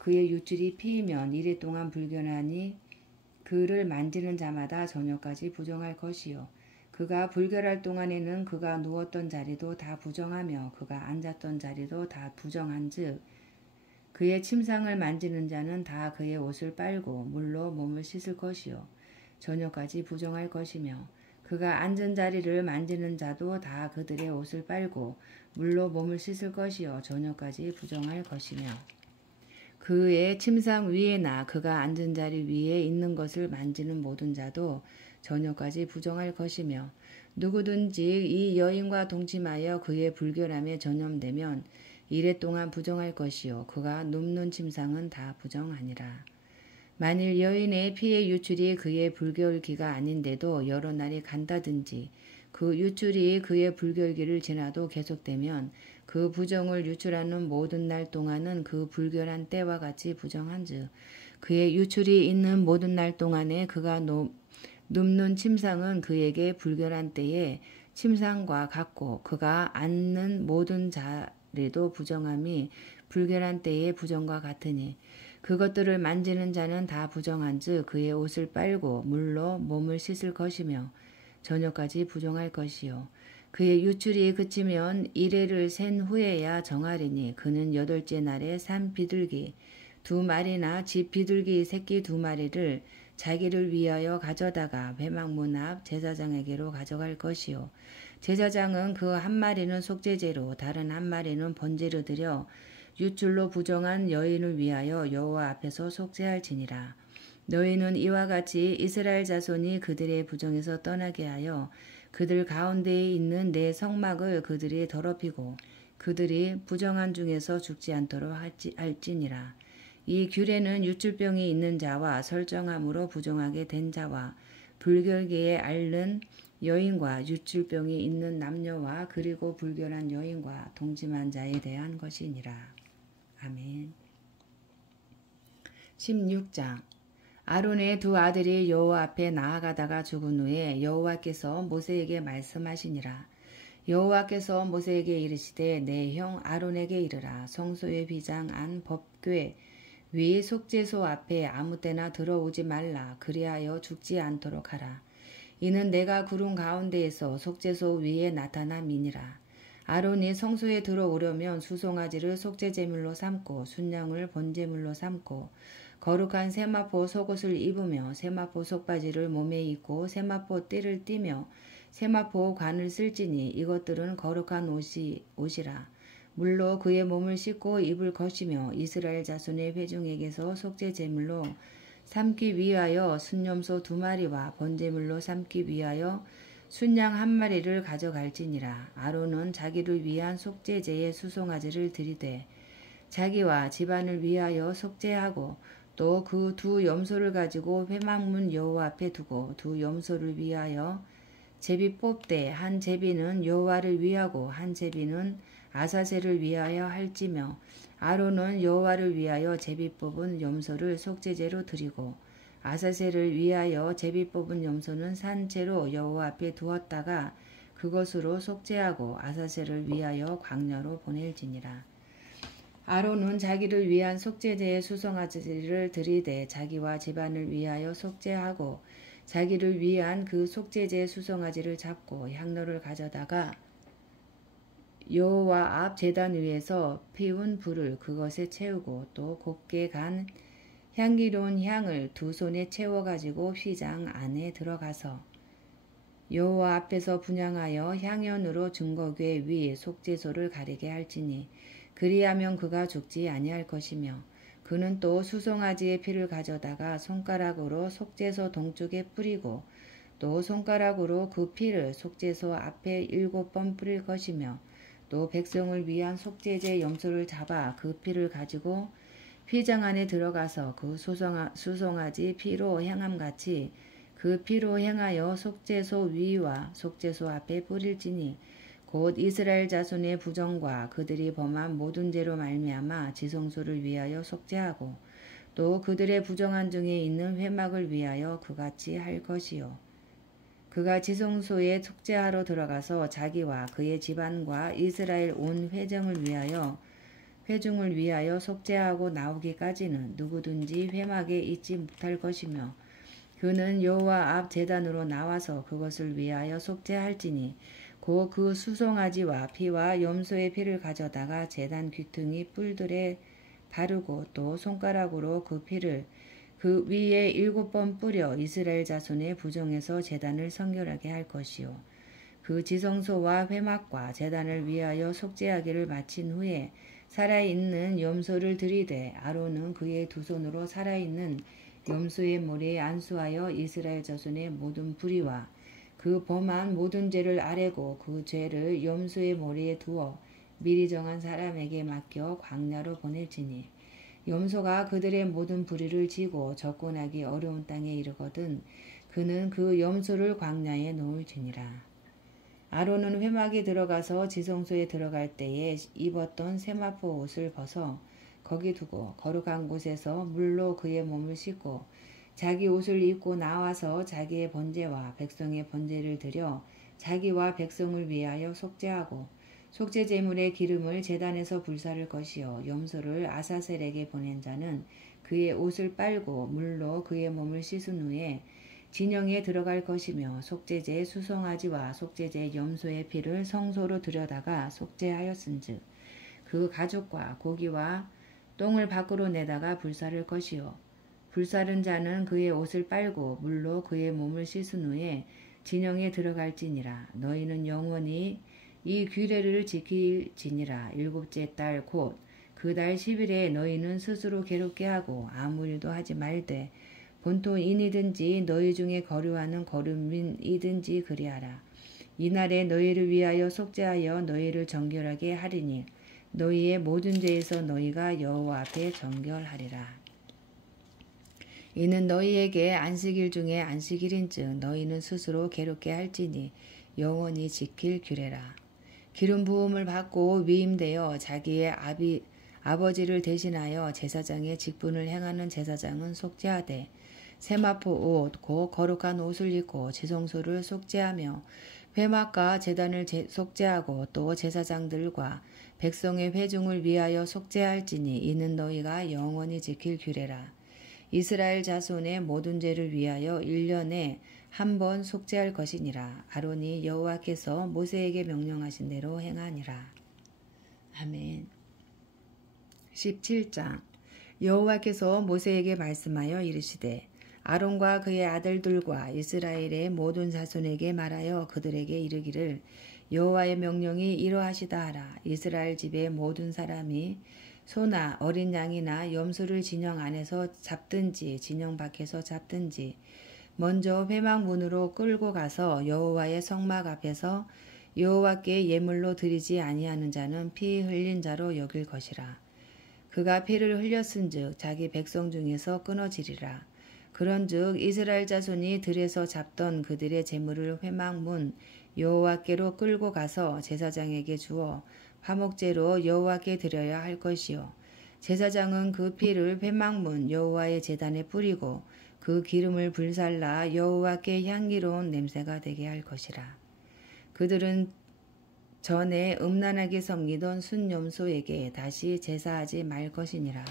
그의 유출이 피이면 이래 동안 불결하니 그를 만지는 자마다 저녁까지 부정할 것이요 그가 불결할 동안에는 그가 누웠던 자리도 다 부정하며 그가 앉았던 자리도 다 부정한즉 그의 침상을 만지는 자는 다 그의 옷을 빨고 물로 몸을 씻을 것이요 저녁까지 부정할 것이며 그가 앉은 자리를 만지는 자도 다 그들의 옷을 빨고 물로 몸을 씻을 것이요 저녁까지 부정할 것이며 그의 침상 위에나 그가 앉은 자리 위에 있는 것을 만지는 모든 자도 저녁까지 부정할 것이며 누구든지 이 여인과 동침하여 그의 불결함에 전염되면 이래 동안 부정할 것이요 그가 눕는 침상은 다 부정하니라. 만일 여인의 피의 유출이 그의 불결기가 아닌데도 여러 날이 간다든지 그 유출이 그의 불결기를 지나도 계속되면 그 부정을 유출하는 모든 날 동안은 그 불결한 때와 같이 부정한즉 그의 유출이 있는 모든 날 동안에 그가 눕는 침상은 그에게 불결한 때에 침상과 같고 그가 앉는 모든 자리도 부정함이 불결한 때의 부정과 같으니 그것들을 만지는 자는 다 부정한즉 그의 옷을 빨고 물로 몸을 씻을 것이며 저녁까지 부정할 것이요 그의 유출이 그치면 이레를 센 후에야 정하리니 그는 8째 날에 산 비둘기 2마리나 집 비둘기 새끼 2마리를 자기를 위하여 가져다가 회막문 앞 제사장에게로 가져갈 것이요 제사장은 그 1마리는 속죄제로 다른 1마리는 번제로 드려 유출로 부정한 여인을 위하여 여호와 앞에서 속죄할지니라. 너희는 이와 같이 이스라엘 자손이 그들의 부정에서 떠나게 하여 그들 가운데에 있는 내 성막을 그들이 더럽히고 그들이 부정한 중에서 죽지 않도록 할지니라. 이 규례는 유출병이 있는 자와 설정함으로 부정하게 된 자와 불결기에 앓는 여인과 유출병이 있는 남녀와 그리고 불결한 여인과 동침한 자에 대한 것이니라. 아멘. 16장 아론의 2 아들이 여호와 앞에 나아가다가 죽은 후에 여호와께서 모세에게 말씀하시니라. 여호와께서 모세에게 이르시되 내 형 아론에게 이르라. 성소의 비장 안 법궤 위 속죄소 앞에 아무 때나 들어오지 말라. 그리하여 죽지 않도록 하라. 이는 내가 구름 가운데에서 속죄소 위에 나타남이니라. 아론이 성소에 들어오려면 수송아지를 속죄제물로 삼고 순양을 번제물로 삼고 거룩한 세마포 속옷을 입으며 세마포 속바지를 몸에 입고 세마포 띠를 띠며 세마포 관을 쓸지니 이것들은 거룩한 옷이라. 물로 그의 몸을 씻고 입을 것이며 이스라엘 자손의 회중에게서 속죄제물로 삼기 위하여 순염소 2마리와 번제물로 삼기 위하여 순양 1마리를 가져갈지니라. 아론은 자기를 위한 속죄제의 수송아지를 들이되 자기와 집안을 위하여 속죄하고 또 그 2 염소를 가지고 회막문 여호와 앞에 두고 2 염소를 위하여 제비 뽑되 한 제비는 여호와를 위하고 한 제비는 아사셀을 위하여 할지며 아론은 여호와를 위하여 제비 뽑은 염소를 속죄제로 드리고 아사셀을 위하여 제비 뽑은 염소는 산채로 여호와 앞에 두었다가 그것으로 속죄하고 아사셀을 위하여 광야로 보낼지니라. 아론은 자기를 위한 속죄제의 수송아지를 들이되 자기와 집안을 위하여 속죄하고 자기를 위한 그 속죄제의 수송아지를 잡고 향로를 가져다가 여호와 앞 제단 위에서 피운 불을 그것에 채우고 또 곱게 간 향기로운 향을 2 손에 채워 가지고 휘장 안에 들어가서 여호와 앞에서 분향하여 향연으로 증거궤 위 속죄소를 가리게 할지니 그리하면 그가 죽지 아니할 것이며 그는 또 수송아지의 피를 가져다가 손가락으로 속죄소 동쪽에 뿌리고 또 손가락으로 그 피를 속죄소 앞에 7번 뿌릴 것이며 또 백성을 위한 속죄제 염소를 잡아 그 피를 가지고 피장 안에 들어가서 그 수송아지 피로 행함같이 그 피로 행하여 속죄소 위와 속죄소 앞에 뿌릴지니 곧 이스라엘 자손의 부정과 그들이 범한 모든 죄로 말미암아 지성소를 위하여 속죄하고 또 그들의 부정한 중에 있는 회막을 위하여 그같이 할 것이요. 그가 지성소에 속죄하러 들어가서 자기와 그의 집안과 이스라엘 온 회중을 위하여 속죄하고 나오기까지는 누구든지 회막에 있지 못할 것이며 그는 여호와 앞 제단으로 나와서 그것을 위하여 속죄할지니 곧 그 수송아지와 피와 염소의 피를 가져다가 제단 귀퉁이 뿔들에 바르고 또 손가락으로 그 피를 그 위에 7번 뿌려 이스라엘 자손의 부정에서 제단을 성결하게 할 것이요. 그 지성소와 회막과 제단을 위하여 속죄하기를 마친 후에 살아있는 염소를 들이되 아론은 그의 두 손으로 살아있는 염소의 머리에 안수하여 이스라엘 자손의 모든 불의와 그 범한 모든 죄를 아뢰고 그 죄를 염소의 머리에 두어 미리 정한 사람에게 맡겨 광야로 보낼지니 염소가 그들의 모든 불의를 지고 접근하기 어려운 땅에 이르거든 그는 그 염소를 광야에 놓을지니라. 아론은 회막에 들어가서 지성소에 들어갈 때에 입었던 세마포 옷을 벗어 거기 두고 거룩한 곳에서 물로 그의 몸을 씻고 자기 옷을 입고 나와서 자기의 번제와 백성의 번제를 드려 자기와 백성을 위하여 속죄하고 속죄 제물의 기름을 제단에서 불사를 것이요 염소를 아사셀에게 보낸 자는 그의 옷을 빨고 물로 그의 몸을 씻은 후에 진영에 들어갈 것이며 속죄제 수송아지와 속죄제 염소의 피를 성소로 들여다가 속죄하였은즉 그 가죽과 고기와 똥을 밖으로 내다가 불사를 것이요 불사른 자는 그의 옷을 빨고 물로 그의 몸을 씻은 후에 진영에 들어갈지니라. 너희는 영원히 이 규례를 지킬지니라. 7째 달 곧 그 달 10일에 너희는 스스로 괴롭게 하고 아무 일도 하지 말되 본토인이든지 너희 중에 거류하는 거류민이든지 그리하라. 이날에 너희를 위하여 속죄하여 너희를 정결하게 하리니 너희의 모든 죄에서 너희가 여호와 앞에 정결하리라. 이는 너희에게 안식일 중에 안식일인즉 너희는 스스로 괴롭게 할지니 영원히 지킬 규례라. 기름 부음을 받고 위임되어 자기의 아버지를 대신하여 제사장의 직분을 행하는 제사장은 속죄하되 세마포 옷 곧 거룩한 옷을 입고 지성소를 속죄하며 회막과 제단을 속죄하고 또 제사장들과 백성의 회중을 위하여 속죄할지니 이는 너희가 영원히 지킬 규례라. 이스라엘 자손의 모든 죄를 위하여 1년에 한 번 속죄할 것이니라. 아론이 여호와께서 모세에게 명령하신 대로 행하니라. 아멘. 17장 여호와께서 모세에게 말씀하여 이르시되 아론과 그의 아들들과 이스라엘의 모든 자손에게 말하여 그들에게 이르기를 여호와의 명령이 이러하시다 하라. 이스라엘 집의 모든 사람이 소나 어린 양이나 염소를 진영 안에서 잡든지 진영 밖에서 잡든지 먼저 회막 문으로 끌고 가서 여호와의 성막 앞에서 여호와께 예물로 드리지 아니하는 자는 피 흘린 자로 여길 것이라. 그가 피를 흘렸은즉 자기 백성 중에서 끊어지리라. 그런즉 이스라엘 자손이 들에서 잡던 그들의 제물을 회막 문 여호와께로 끌고 가서 제사장에게 주어 화목제로 여호와께 드려야 할 것이요 제사장은 그 피를 회막문 여호와의 제단에 뿌리고 그 기름을 불살라 여호와께 향기로운 냄새가 되게 할 것이라. 그들은 전에 음란하게 섬기던 순염소에게 다시 제사하지 말 것이니라.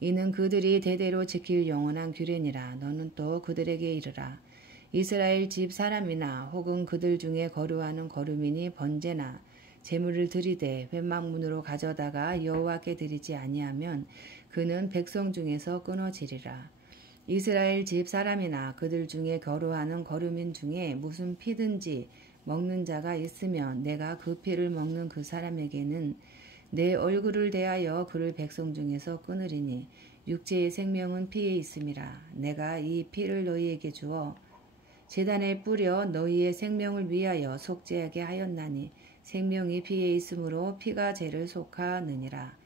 이는 그들이 대대로 지킬 영원한 규례니라. 너는 또 그들에게 이르라. 이스라엘 집 사람이나 혹은 그들 중에 거류하는 거류민이 번제나 제물을 드리되 회막문으로 가져다가 여호와께 드리지 아니하면 그는 백성 중에서 끊어지리라. 이스라엘 집 사람이나 그들 중에 거류하는 거류민 중에 무슨 피든지 먹는 자가 있으면 내가 그 피를 먹는 그 사람에게는 내 얼굴을 대하여 그를 백성 중에서 끊으리니 육체의 생명은 피에 있음이라. 내가 이 피를 너희에게 주어 제단에 뿌려 너희의 생명을 위하여 속죄하게 하였나니 생명이 피에 있으므로 피가 죄를 속하느니라.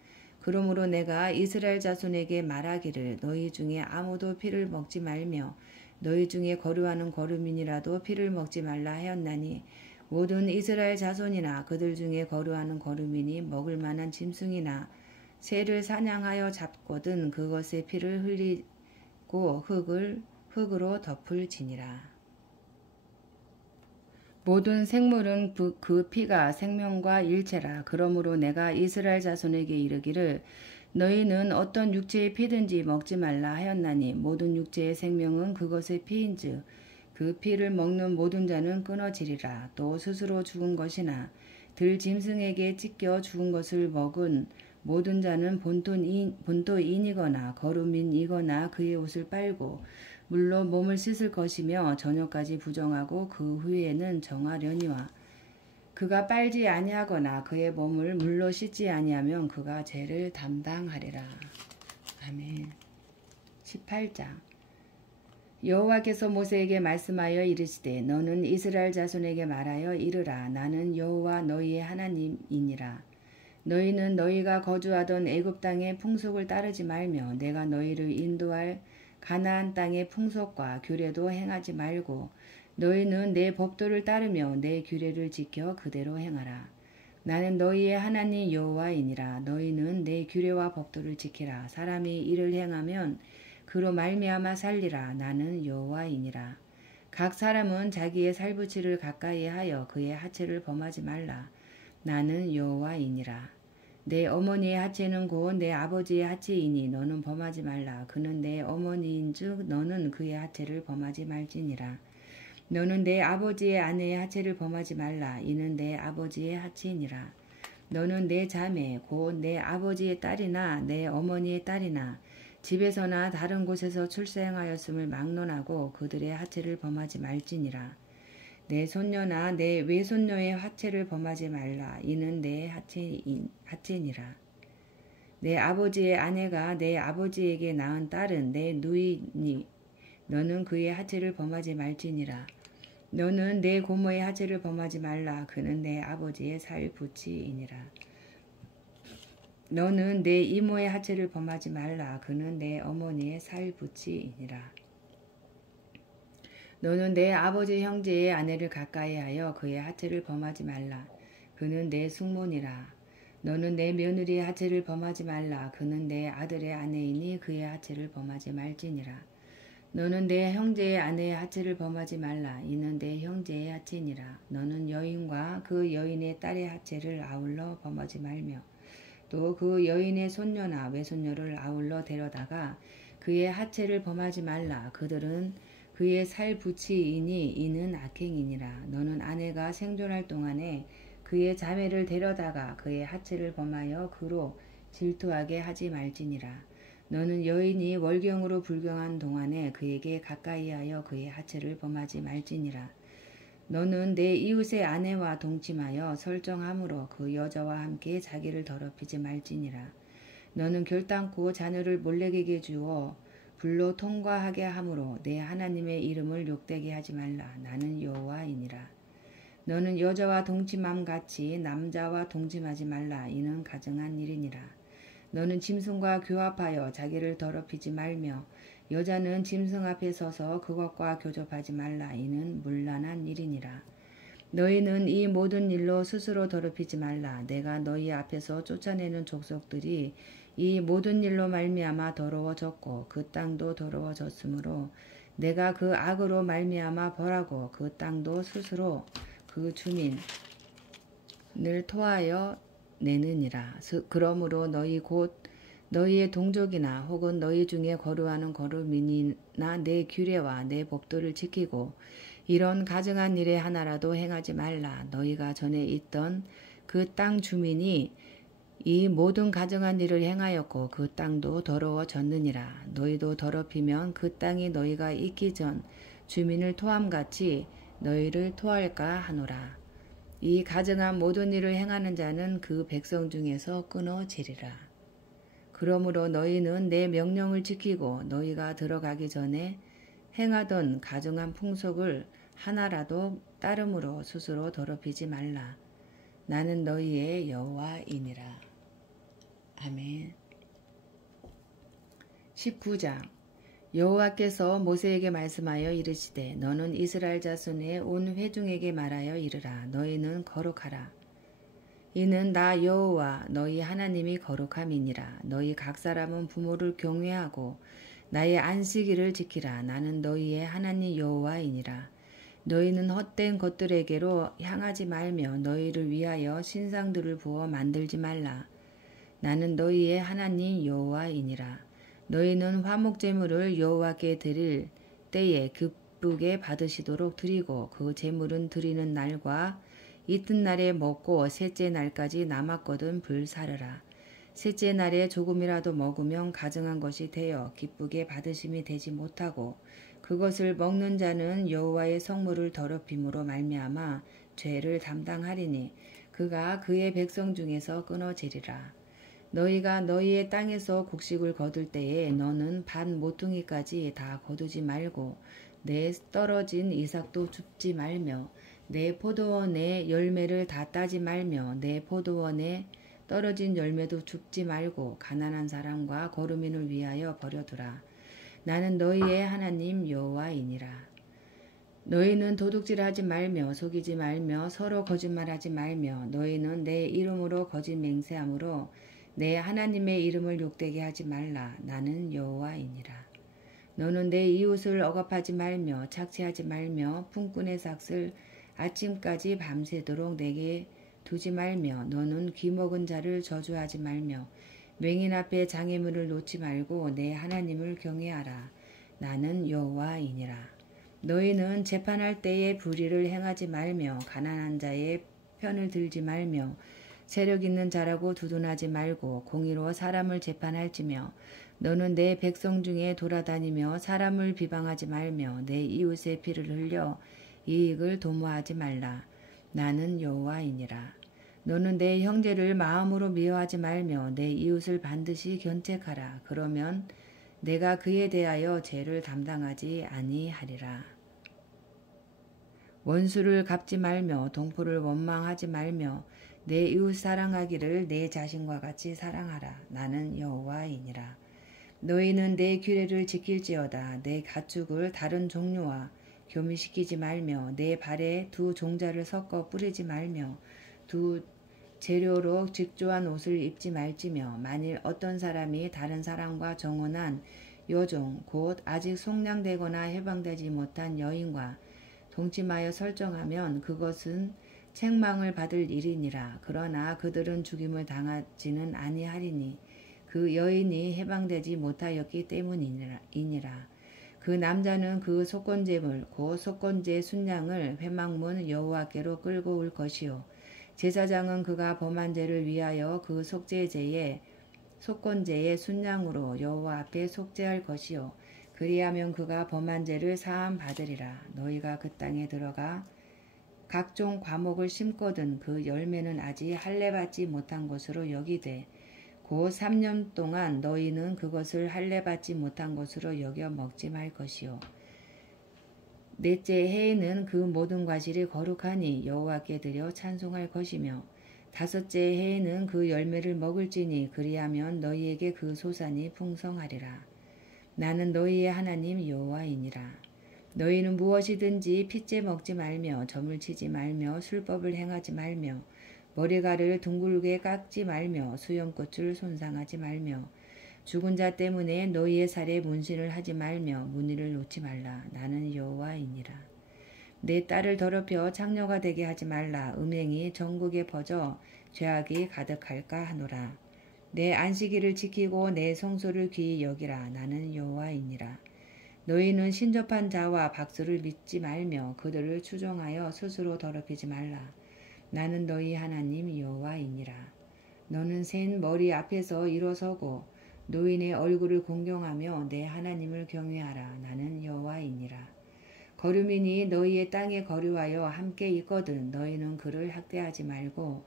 그러므로 내가 이스라엘 자손에게 말하기를 너희 중에 아무도 피를 먹지 말며 너희 중에 거류하는 거류민이라도 피를 먹지 말라 하였나니 모든 이스라엘 자손이나 그들 중에 거류하는 거류민이 먹을 만한 짐승이나 새를 사냥하여 잡거든 그것의 피를 흘리고 흙으로 덮을지니라. 모든 생물은 그 피가 생명과 일체라. 그러므로 내가 이스라엘 자손에게 이르기를 너희는 어떤 육체의 피든지 먹지 말라 하였나니 모든 육체의 생명은 그것의 피인즉 그 피를 먹는 모든 자는 끊어지리라. 또 스스로 죽은 것이나 들 짐승에게 찢겨 죽은 것을 먹은 모든 자는 본토인이거나 거류민이거나 그의 옷을 빨고 물로 몸을 씻을 것이며 저녁까지 부정하고 그 후에는 정하려니와 그가 빨지 아니하거나 그의 몸을 물로 씻지 아니하면 그가 죄를 담당하리라. 아멘. 18장. 여호와께서 모세에게 말씀하여 이르시되 너는 이스라엘 자손에게 말하여 이르라. 나는 여호와 너희의 하나님이니라. 너희는 너희가 거주하던 애굽 땅의 풍속을 따르지 말며 내가 너희를 인도할 가나안 땅의 풍속과 규례도 행하지 말고 너희는 내 법도를 따르며 내 규례를 지켜 그대로 행하라. 나는 너희의 하나님 여호와이니라. 너희는 내 규례와 법도를 지키라. 사람이 이를 행하면 그로 말미암아 살리라. 나는 여호와이니라. 각 사람은 자기의 살부치를 가까이 하여 그의 하체를 범하지 말라. 나는 여호와이니라. 내 어머니의 하체는 곧 내 아버지의 하체이니 너는 범하지 말라. 그는 내 어머니인즉 너는 그의 하체를 범하지 말지니라. 너는 내 아버지의 아내의 하체를 범하지 말라. 이는 내 아버지의 하체이니라. 너는 내 자매 곧 내 아버지의 딸이나 내 어머니의 딸이나 집에서나 다른 곳에서 출생하였음을 막론하고 그들의 하체를 범하지 말지니라. 내 손녀나 내 외손녀의 하체를 범하지 말라. 이는 내 하체니라. 내 아버지의 아내가 내 아버지에게 낳은 딸은 내 누이니 너는 그의 하체를 범하지 말지니라. 너는 내 고모의 하체를 범하지 말라. 그는 내 아버지의 살부치이니라. 너는 내 이모의 하체를 범하지 말라. 그는 내 어머니의 살부치이니라. 너는 내 아버지 형제의 아내를 가까이하여 그의 하체를 범하지 말라. 그는 내 숙모니라. 너는 내 며느리의 하체를 범하지 말라. 그는 내 아들의 아내이니 그의 하체를 범하지 말지니라. 너는 내 형제의 아내의 하체를 범하지 말라. 이는 내 형제의 하체니라. 너는 여인과 그 여인의 딸의 하체를 아울러 범하지 말며 또 그 여인의 손녀나 외손녀를 아울러 데려다가 그의 하체를 범하지 말라. 그들은 그의 살부치이니 이는 악행이니라. 너는 아내가 생존할 동안에 그의 자매를 데려다가 그의 하체를 범하여 그로 질투하게 하지 말지니라. 너는 여인이 월경으로 불경한 동안에 그에게 가까이하여 그의 하체를 범하지 말지니라. 너는 내 이웃의 아내와 동침하여 설정함으로 그 여자와 함께 자기를 더럽히지 말지니라. 너는 결단코 자녀를 몰래에게 주어 불로 통과하게 함으로 내 하나님의 이름을 욕되게 하지 말라. 나는 여호와이니라. 너는 여자와 동침함 같이 남자와 동침하지 말라. 이는 가증한 일이니라. 너는 짐승과 교합하여 자기를 더럽히지 말며 여자는 짐승 앞에 서서 그것과 교접하지 말라. 이는 문란한 일이니라. 너희는 이 모든 일로 스스로 더럽히지 말라. 내가 너희 앞에서 쫓아내는 족속들이 이 모든 일로 말미암아 더러워졌고 그 땅도 더러워졌으므로 내가 그 악으로 말미암아 벌하고 그 땅도 스스로 그 주민을 토하여 내느니라. 그러므로 너희 곧 너희의 동족이나 혹은 너희 중에 거류하는 거류민이나 내 규례와 내 법도를 지키고 이런 가증한 일에 하나라도 행하지 말라. 너희가 전에 있던 그 땅 주민이 이 모든 가증한 일을 행하였고 그 땅도 더러워졌느니라. 너희도 더럽히면 그 땅이 너희가 있기 전 주민을 토함같이 너희를 토할까 하노라. 이 가증한 모든 일을 행하는 자는 그 백성 중에서 끊어지리라. 그러므로 너희는 내 명령을 지키고 너희가 들어가기 전에 행하던 가증한 풍속을 하나라도 따름으로 스스로 더럽히지 말라. 나는 너희의 여호와이니라. 아멘. 19장. 여호와께서 모세에게 말씀하여 이르시되 너는 이스라엘 자손의 온 회중에게 말하여 이르라. 너희는 거룩하라. 이는 나 여호와 너희 하나님이 거룩함이니라. 너희 각 사람은 부모를 경외하고 나의 안식일을 지키라. 나는 너희의 하나님 여호와이니라. 너희는 헛된 것들에게로 향하지 말며 너희를 위하여 신상들을 부어 만들지 말라. 나는 너희의 하나님 여호와이니라. 너희는 화목제물을 여호와께 드릴 때에 기쁘게 받으시도록 드리고 그 제물은 드리는 날과 이튿날에 먹고 셋째 날까지 남았거든 불사르라. 셋째 날에 조금이라도 먹으면 가증한 것이 되어 기쁘게 받으심이 되지 못하고 그것을 먹는 자는 여호와의 성물을 더럽힘으로 말미암아 죄를 담당하리니 그가 그의 백성 중에서 끊어지리라. 너희가 너희의 땅에서 곡식을 거둘 때에 너는 반 모퉁이까지 다 거두지 말고 내 떨어진 이삭도 줍지 말며 내 포도원의 열매를 다 따지 말며 내 포도원에 떨어진 열매도 줍지 말고 가난한 사람과 거루민을 위하여 버려두라. 나는 너희의 하나님 여호와이니라. 너희는 도둑질하지 말며 속이지 말며 서로 거짓말하지 말며 너희는 내 이름으로 거짓 맹세함으로 내 하나님의 이름을 욕되게 하지 말라. 나는 여호와이니라. 너는 내 이웃을 억압하지 말며 착취하지 말며 품꾼의 삭을 아침까지 밤새도록 내게 두지 말며 너는 귀먹은 자를 저주하지 말며 맹인 앞에 장애물을 놓지 말고 내 하나님을 경외하라. 나는 여호와이니라. 너희는 재판할 때에 불의를 행하지 말며 가난한 자의 편을 들지 말며 세력 있는 자라고 두둔하지 말고 공의로 사람을 재판할지며 너는 내 백성 중에 돌아다니며 사람을 비방하지 말며 내 이웃의 피를 흘려 이익을 도모하지 말라. 나는 여호와이니라. 너는 내 형제를 마음으로 미워하지 말며 내 이웃을 반드시 견책하라. 그러면 내가 그에 대하여 죄를 담당하지 아니하리라. 원수를 갚지 말며 동포를 원망하지 말며 내 이웃 사랑하기를 내 자신과 같이 사랑하라. 나는 여호와이니라. 너희는 내 규례를 지킬지어다. 내 가축을 다른 종류와 교미시키지 말며 내 발에 두 종자를 섞어 뿌리지 말며 두 재료로 직조한 옷을 입지 말지며 만일 어떤 사람이 다른 사람과 정혼한 여종 곧 아직 속량되거나 해방되지 못한 여인과 동침하여 설정하면 그것은 책망을 받을 일이니라. 그러나 그들은 죽임을 당하지는 아니하리니 그 여인이 해방되지 못하였기 때문이니라. 그 남자는 그 속건제물 곧 속건제 순양을 회막문 여호와께로 끌고 올 것이요 제사장은 그가 범한 죄를 위하여 그 속죄제의 속건제의 순양으로 여호와 앞에 속죄할 것이요 그리하면 그가 범한 죄를 사함 받으리라. 너희가 그 땅에 들어가 각종 과목을 심거든 그 열매는 아직 할례받지 못한 것으로 여기되 곧 3년 동안 너희는 그것을 할례받지 못한 것으로 여겨 먹지 말 것이요 넷째 해에는 그 모든 과실이 거룩하니 여호와께 드려 찬송할 것이며 다섯째 해에는 그 열매를 먹을지니 그리하면 너희에게 그 소산이 풍성하리라. 나는 너희의 하나님 여호와이니라. 너희는 무엇이든지 핏째 먹지 말며 점을 치지 말며 술법을 행하지 말며 머리카락을 둥글게 깎지 말며 수염꽃을 손상하지 말며 죽은 자 때문에 너희의 살에 문신을 하지 말며 무늬를 놓지 말라. 나는 여호와이니라. 내 딸을 더럽혀 창녀가 되게 하지 말라. 음행이 전국에 퍼져 죄악이 가득할까 하노라. 내 안식일을 지키고 내 성소를 귀히 여기라. 나는 여호와이니라. 너희는 신접한 자와 박수를 믿지 말며 그들을 추종하여 스스로 더럽히지 말라. 나는 너희 하나님 여호와이니라. 너는 센 머리 앞에서 일어서고 노인의 얼굴을 공경하며 내 하나님을 경외하라. 나는 여호와이니라. 거류민이 너희의 땅에 거류하여 함께 있거든 너희는 그를 학대하지 말고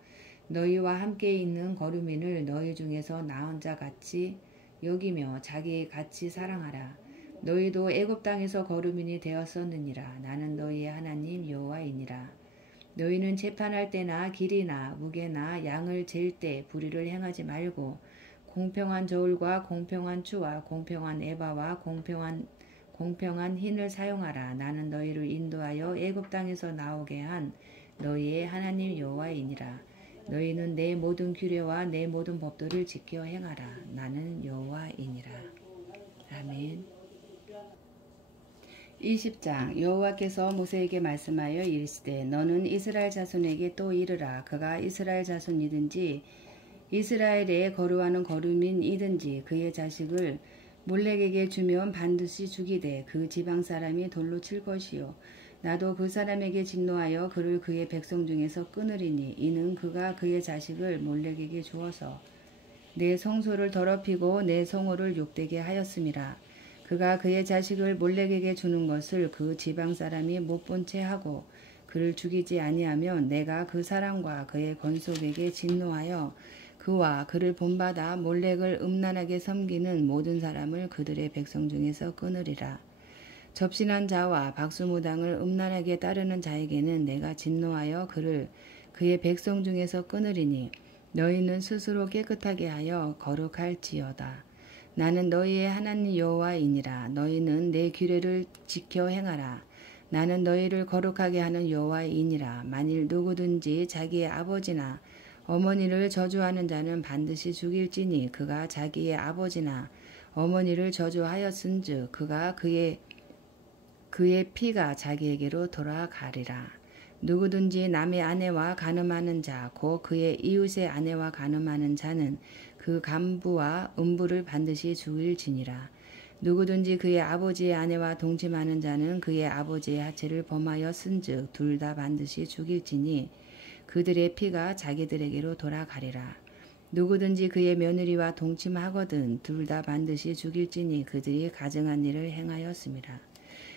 너희와 함께 있는 거류민을 너희 중에서 나은 자 같이 여기며 자기 같이 사랑하라. 너희도 애굽 땅에서 거류민이 되었었느니라. 나는 너희의 하나님 여호와이니라. 너희는 재판할 때나 길이나 무게나 양을 잴 때 불의를 행하지 말고 공평한 저울과 공평한 추와 공평한 에바와 공평한 흰을 사용하라. 나는 너희를 인도하여 애굽 땅에서 나오게 한 너희의 하나님 여호와이니라. 너희는 내 모든 규례와 내 모든 법도를 지켜 행하라. 나는 여호와이니라. 아멘. 20장 여호와께서 모세에게 말씀하여 이르시되 너는 이스라엘 자손에게 또 이르라. 그가 이스라엘 자손이든지 이스라엘에 거류하는 거류민이든지 그의 자식을 몰렉에게 주면 반드시 죽이되 그 지방 사람이 돌로 칠 것이요 나도 그 사람에게 진노하여 그를 그의 백성 중에서 끊으리니 이는 그가 그의 자식을 몰렉에게 주어서 내 성소를 더럽히고 내 성호를 욕되게 하였음이라. 그가 그의 자식을 몰렉에게 주는 것을 그 지방 사람이 못 본 채 하고 그를 죽이지 아니하면 내가 그 사람과 그의 건속에게 진노하여 그와 그를 본받아 몰렉을 음란하게 섬기는 모든 사람을 그들의 백성 중에서 끊으리라. 접신한 자와 박수무당을 음란하게 따르는 자에게는 내가 진노하여 그를 그의 백성 중에서 끊으리니 너희는 스스로 깨끗하게 하여 거룩할지어다. 나는 너희의 하나님 여호와이니라. 너희는 내 규례를 지켜 행하라. 나는 너희를 거룩하게 하는 여호와이니라. 만일 누구든지 자기의 아버지나 어머니를 저주하는 자는 반드시 죽일지니 그가 자기의 아버지나 어머니를 저주하였은즉 그가 그의 피가 자기에게로 돌아가리라. 누구든지 남의 아내와 간음하는 자, 곧 그의 이웃의 아내와 간음하는 자는 그 간부와 음부를 반드시 죽일지니라. 누구든지 그의 아버지의 아내와 동침하는 자는 그의 아버지의 하체를 범하였은즉 둘 다 반드시 죽일지니 그들의 피가 자기들에게로 돌아가리라. 누구든지 그의 며느리와 동침하거든 둘 다 반드시 죽일지니 그들이 가증한 일을 행하였음이라.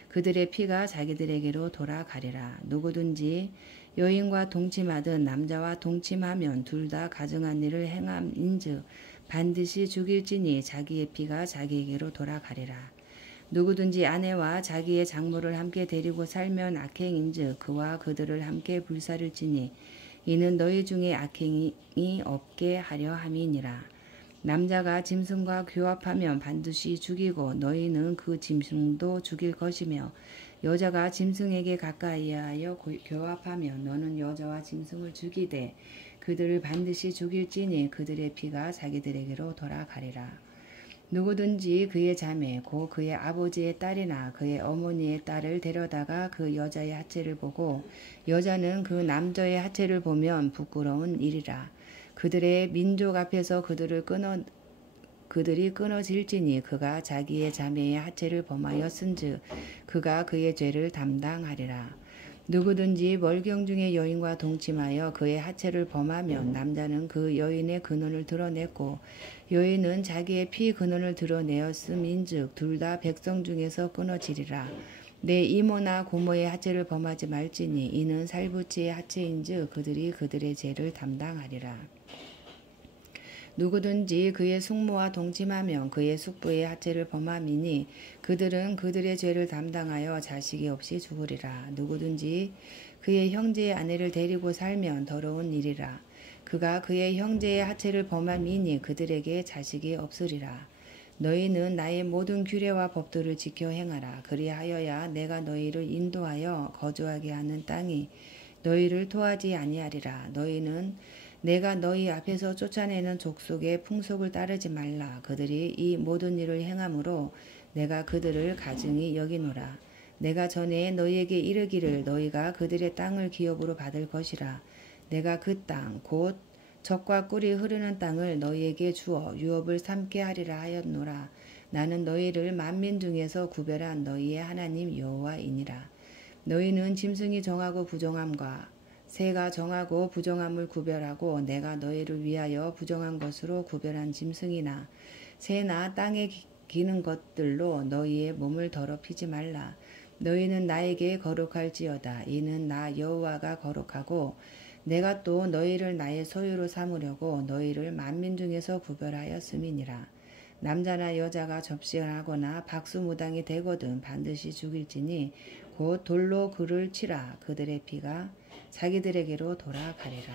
그들의 피가 자기들에게로 돌아가리라. 누구든지 여인과 동침하든 남자와 동침하면 둘 다 가증한 일을 행함인즉 반드시 죽일지니 자기의 피가 자기에게로 돌아가리라. 누구든지 아내와 자기의 장모를 함께 데리고 살면 악행인즉 그와 그들을 함께 불사를지니 이는 너희 중에 악행이 없게 하려 함이니라. 남자가 짐승과 교합하면 반드시 죽이고 너희는 그 짐승도 죽일 것이며 여자가 짐승에게 가까이하여 교합하면 너는 여자와 짐승을 죽이되 그들을 반드시 죽일지니 그들의 피가 자기들에게로 돌아가리라. 누구든지 그의 자매 곧 그의 아버지의 딸이나 그의 어머니의 딸을 데려다가 그 여자의 하체를 보고 여자는 그 남자의 하체를 보면 부끄러운 일이라. 그들의 민족 앞에서 그들이 끊어질지니 그가 자기의 자매의 하체를 범하였은즉 그가 그의 죄를 담당하리라. 누구든지 멀경 중에 여인과 동침하여 그의 하체를 범하면 남자는 그 여인의 근원을 드러냈고 여인은 자기의 피 근원을 드러내었음인즉 둘 다 백성 중에서 끊어지리라. 내 이모나 고모의 하체를 범하지 말지니 이는 살부치의 하체인즉 그들이 그들의 죄를 담당하리라. 누구든지 그의 숙모와 동침하면 그의 숙부의 하체를 범함이니 그들은 그들의 죄를 담당하여 자식이 없이 죽으리라. 누구든지 그의 형제의 아내를 데리고 살면 더러운 일이라. 그가 그의 형제의 하체를 범함이니 그들에게 자식이 없으리라. 너희는 나의 모든 규례와 법도를 지켜 행하라. 그리하여야 내가 너희를 인도하여 거주하게 하는 땅이 너희를 토하지 아니하리라. 너희는 내가 너희 앞에서 쫓아내는 족속의 풍속을 따르지 말라. 그들이 이 모든 일을 행함으로 내가 그들을 가증히 여기노라. 내가 전에 너희에게 이르기를 너희가 그들의 땅을 기업으로 받을 것이라. 내가 그 땅 곧 젖과 꿀이 흐르는 땅을 너희에게 주어 유업을 삼게 하리라 하였노라. 나는 너희를 만민 중에서 구별한 너희의 하나님 여호와이니라. 너희는 짐승이 정하고 부정함과 새가 정하고 부정함을 구별하고 내가 너희를 위하여 부정한 것으로 구별한 짐승이나 새나 땅에 기는 것들로 너희의 몸을 더럽히지 말라. 너희는 나에게 거룩할지어다. 이는 나 여호와가 거룩하고 내가 또 너희를 나의 소유로 삼으려고 너희를 만민 중에서 구별하였음이니라. 남자나 여자가 접신하거나 박수무당이 되거든 반드시 죽일지니 곧 돌로 그를 치라. 그들의 피가 자기들에게로 돌아가리라.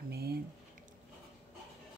아멘.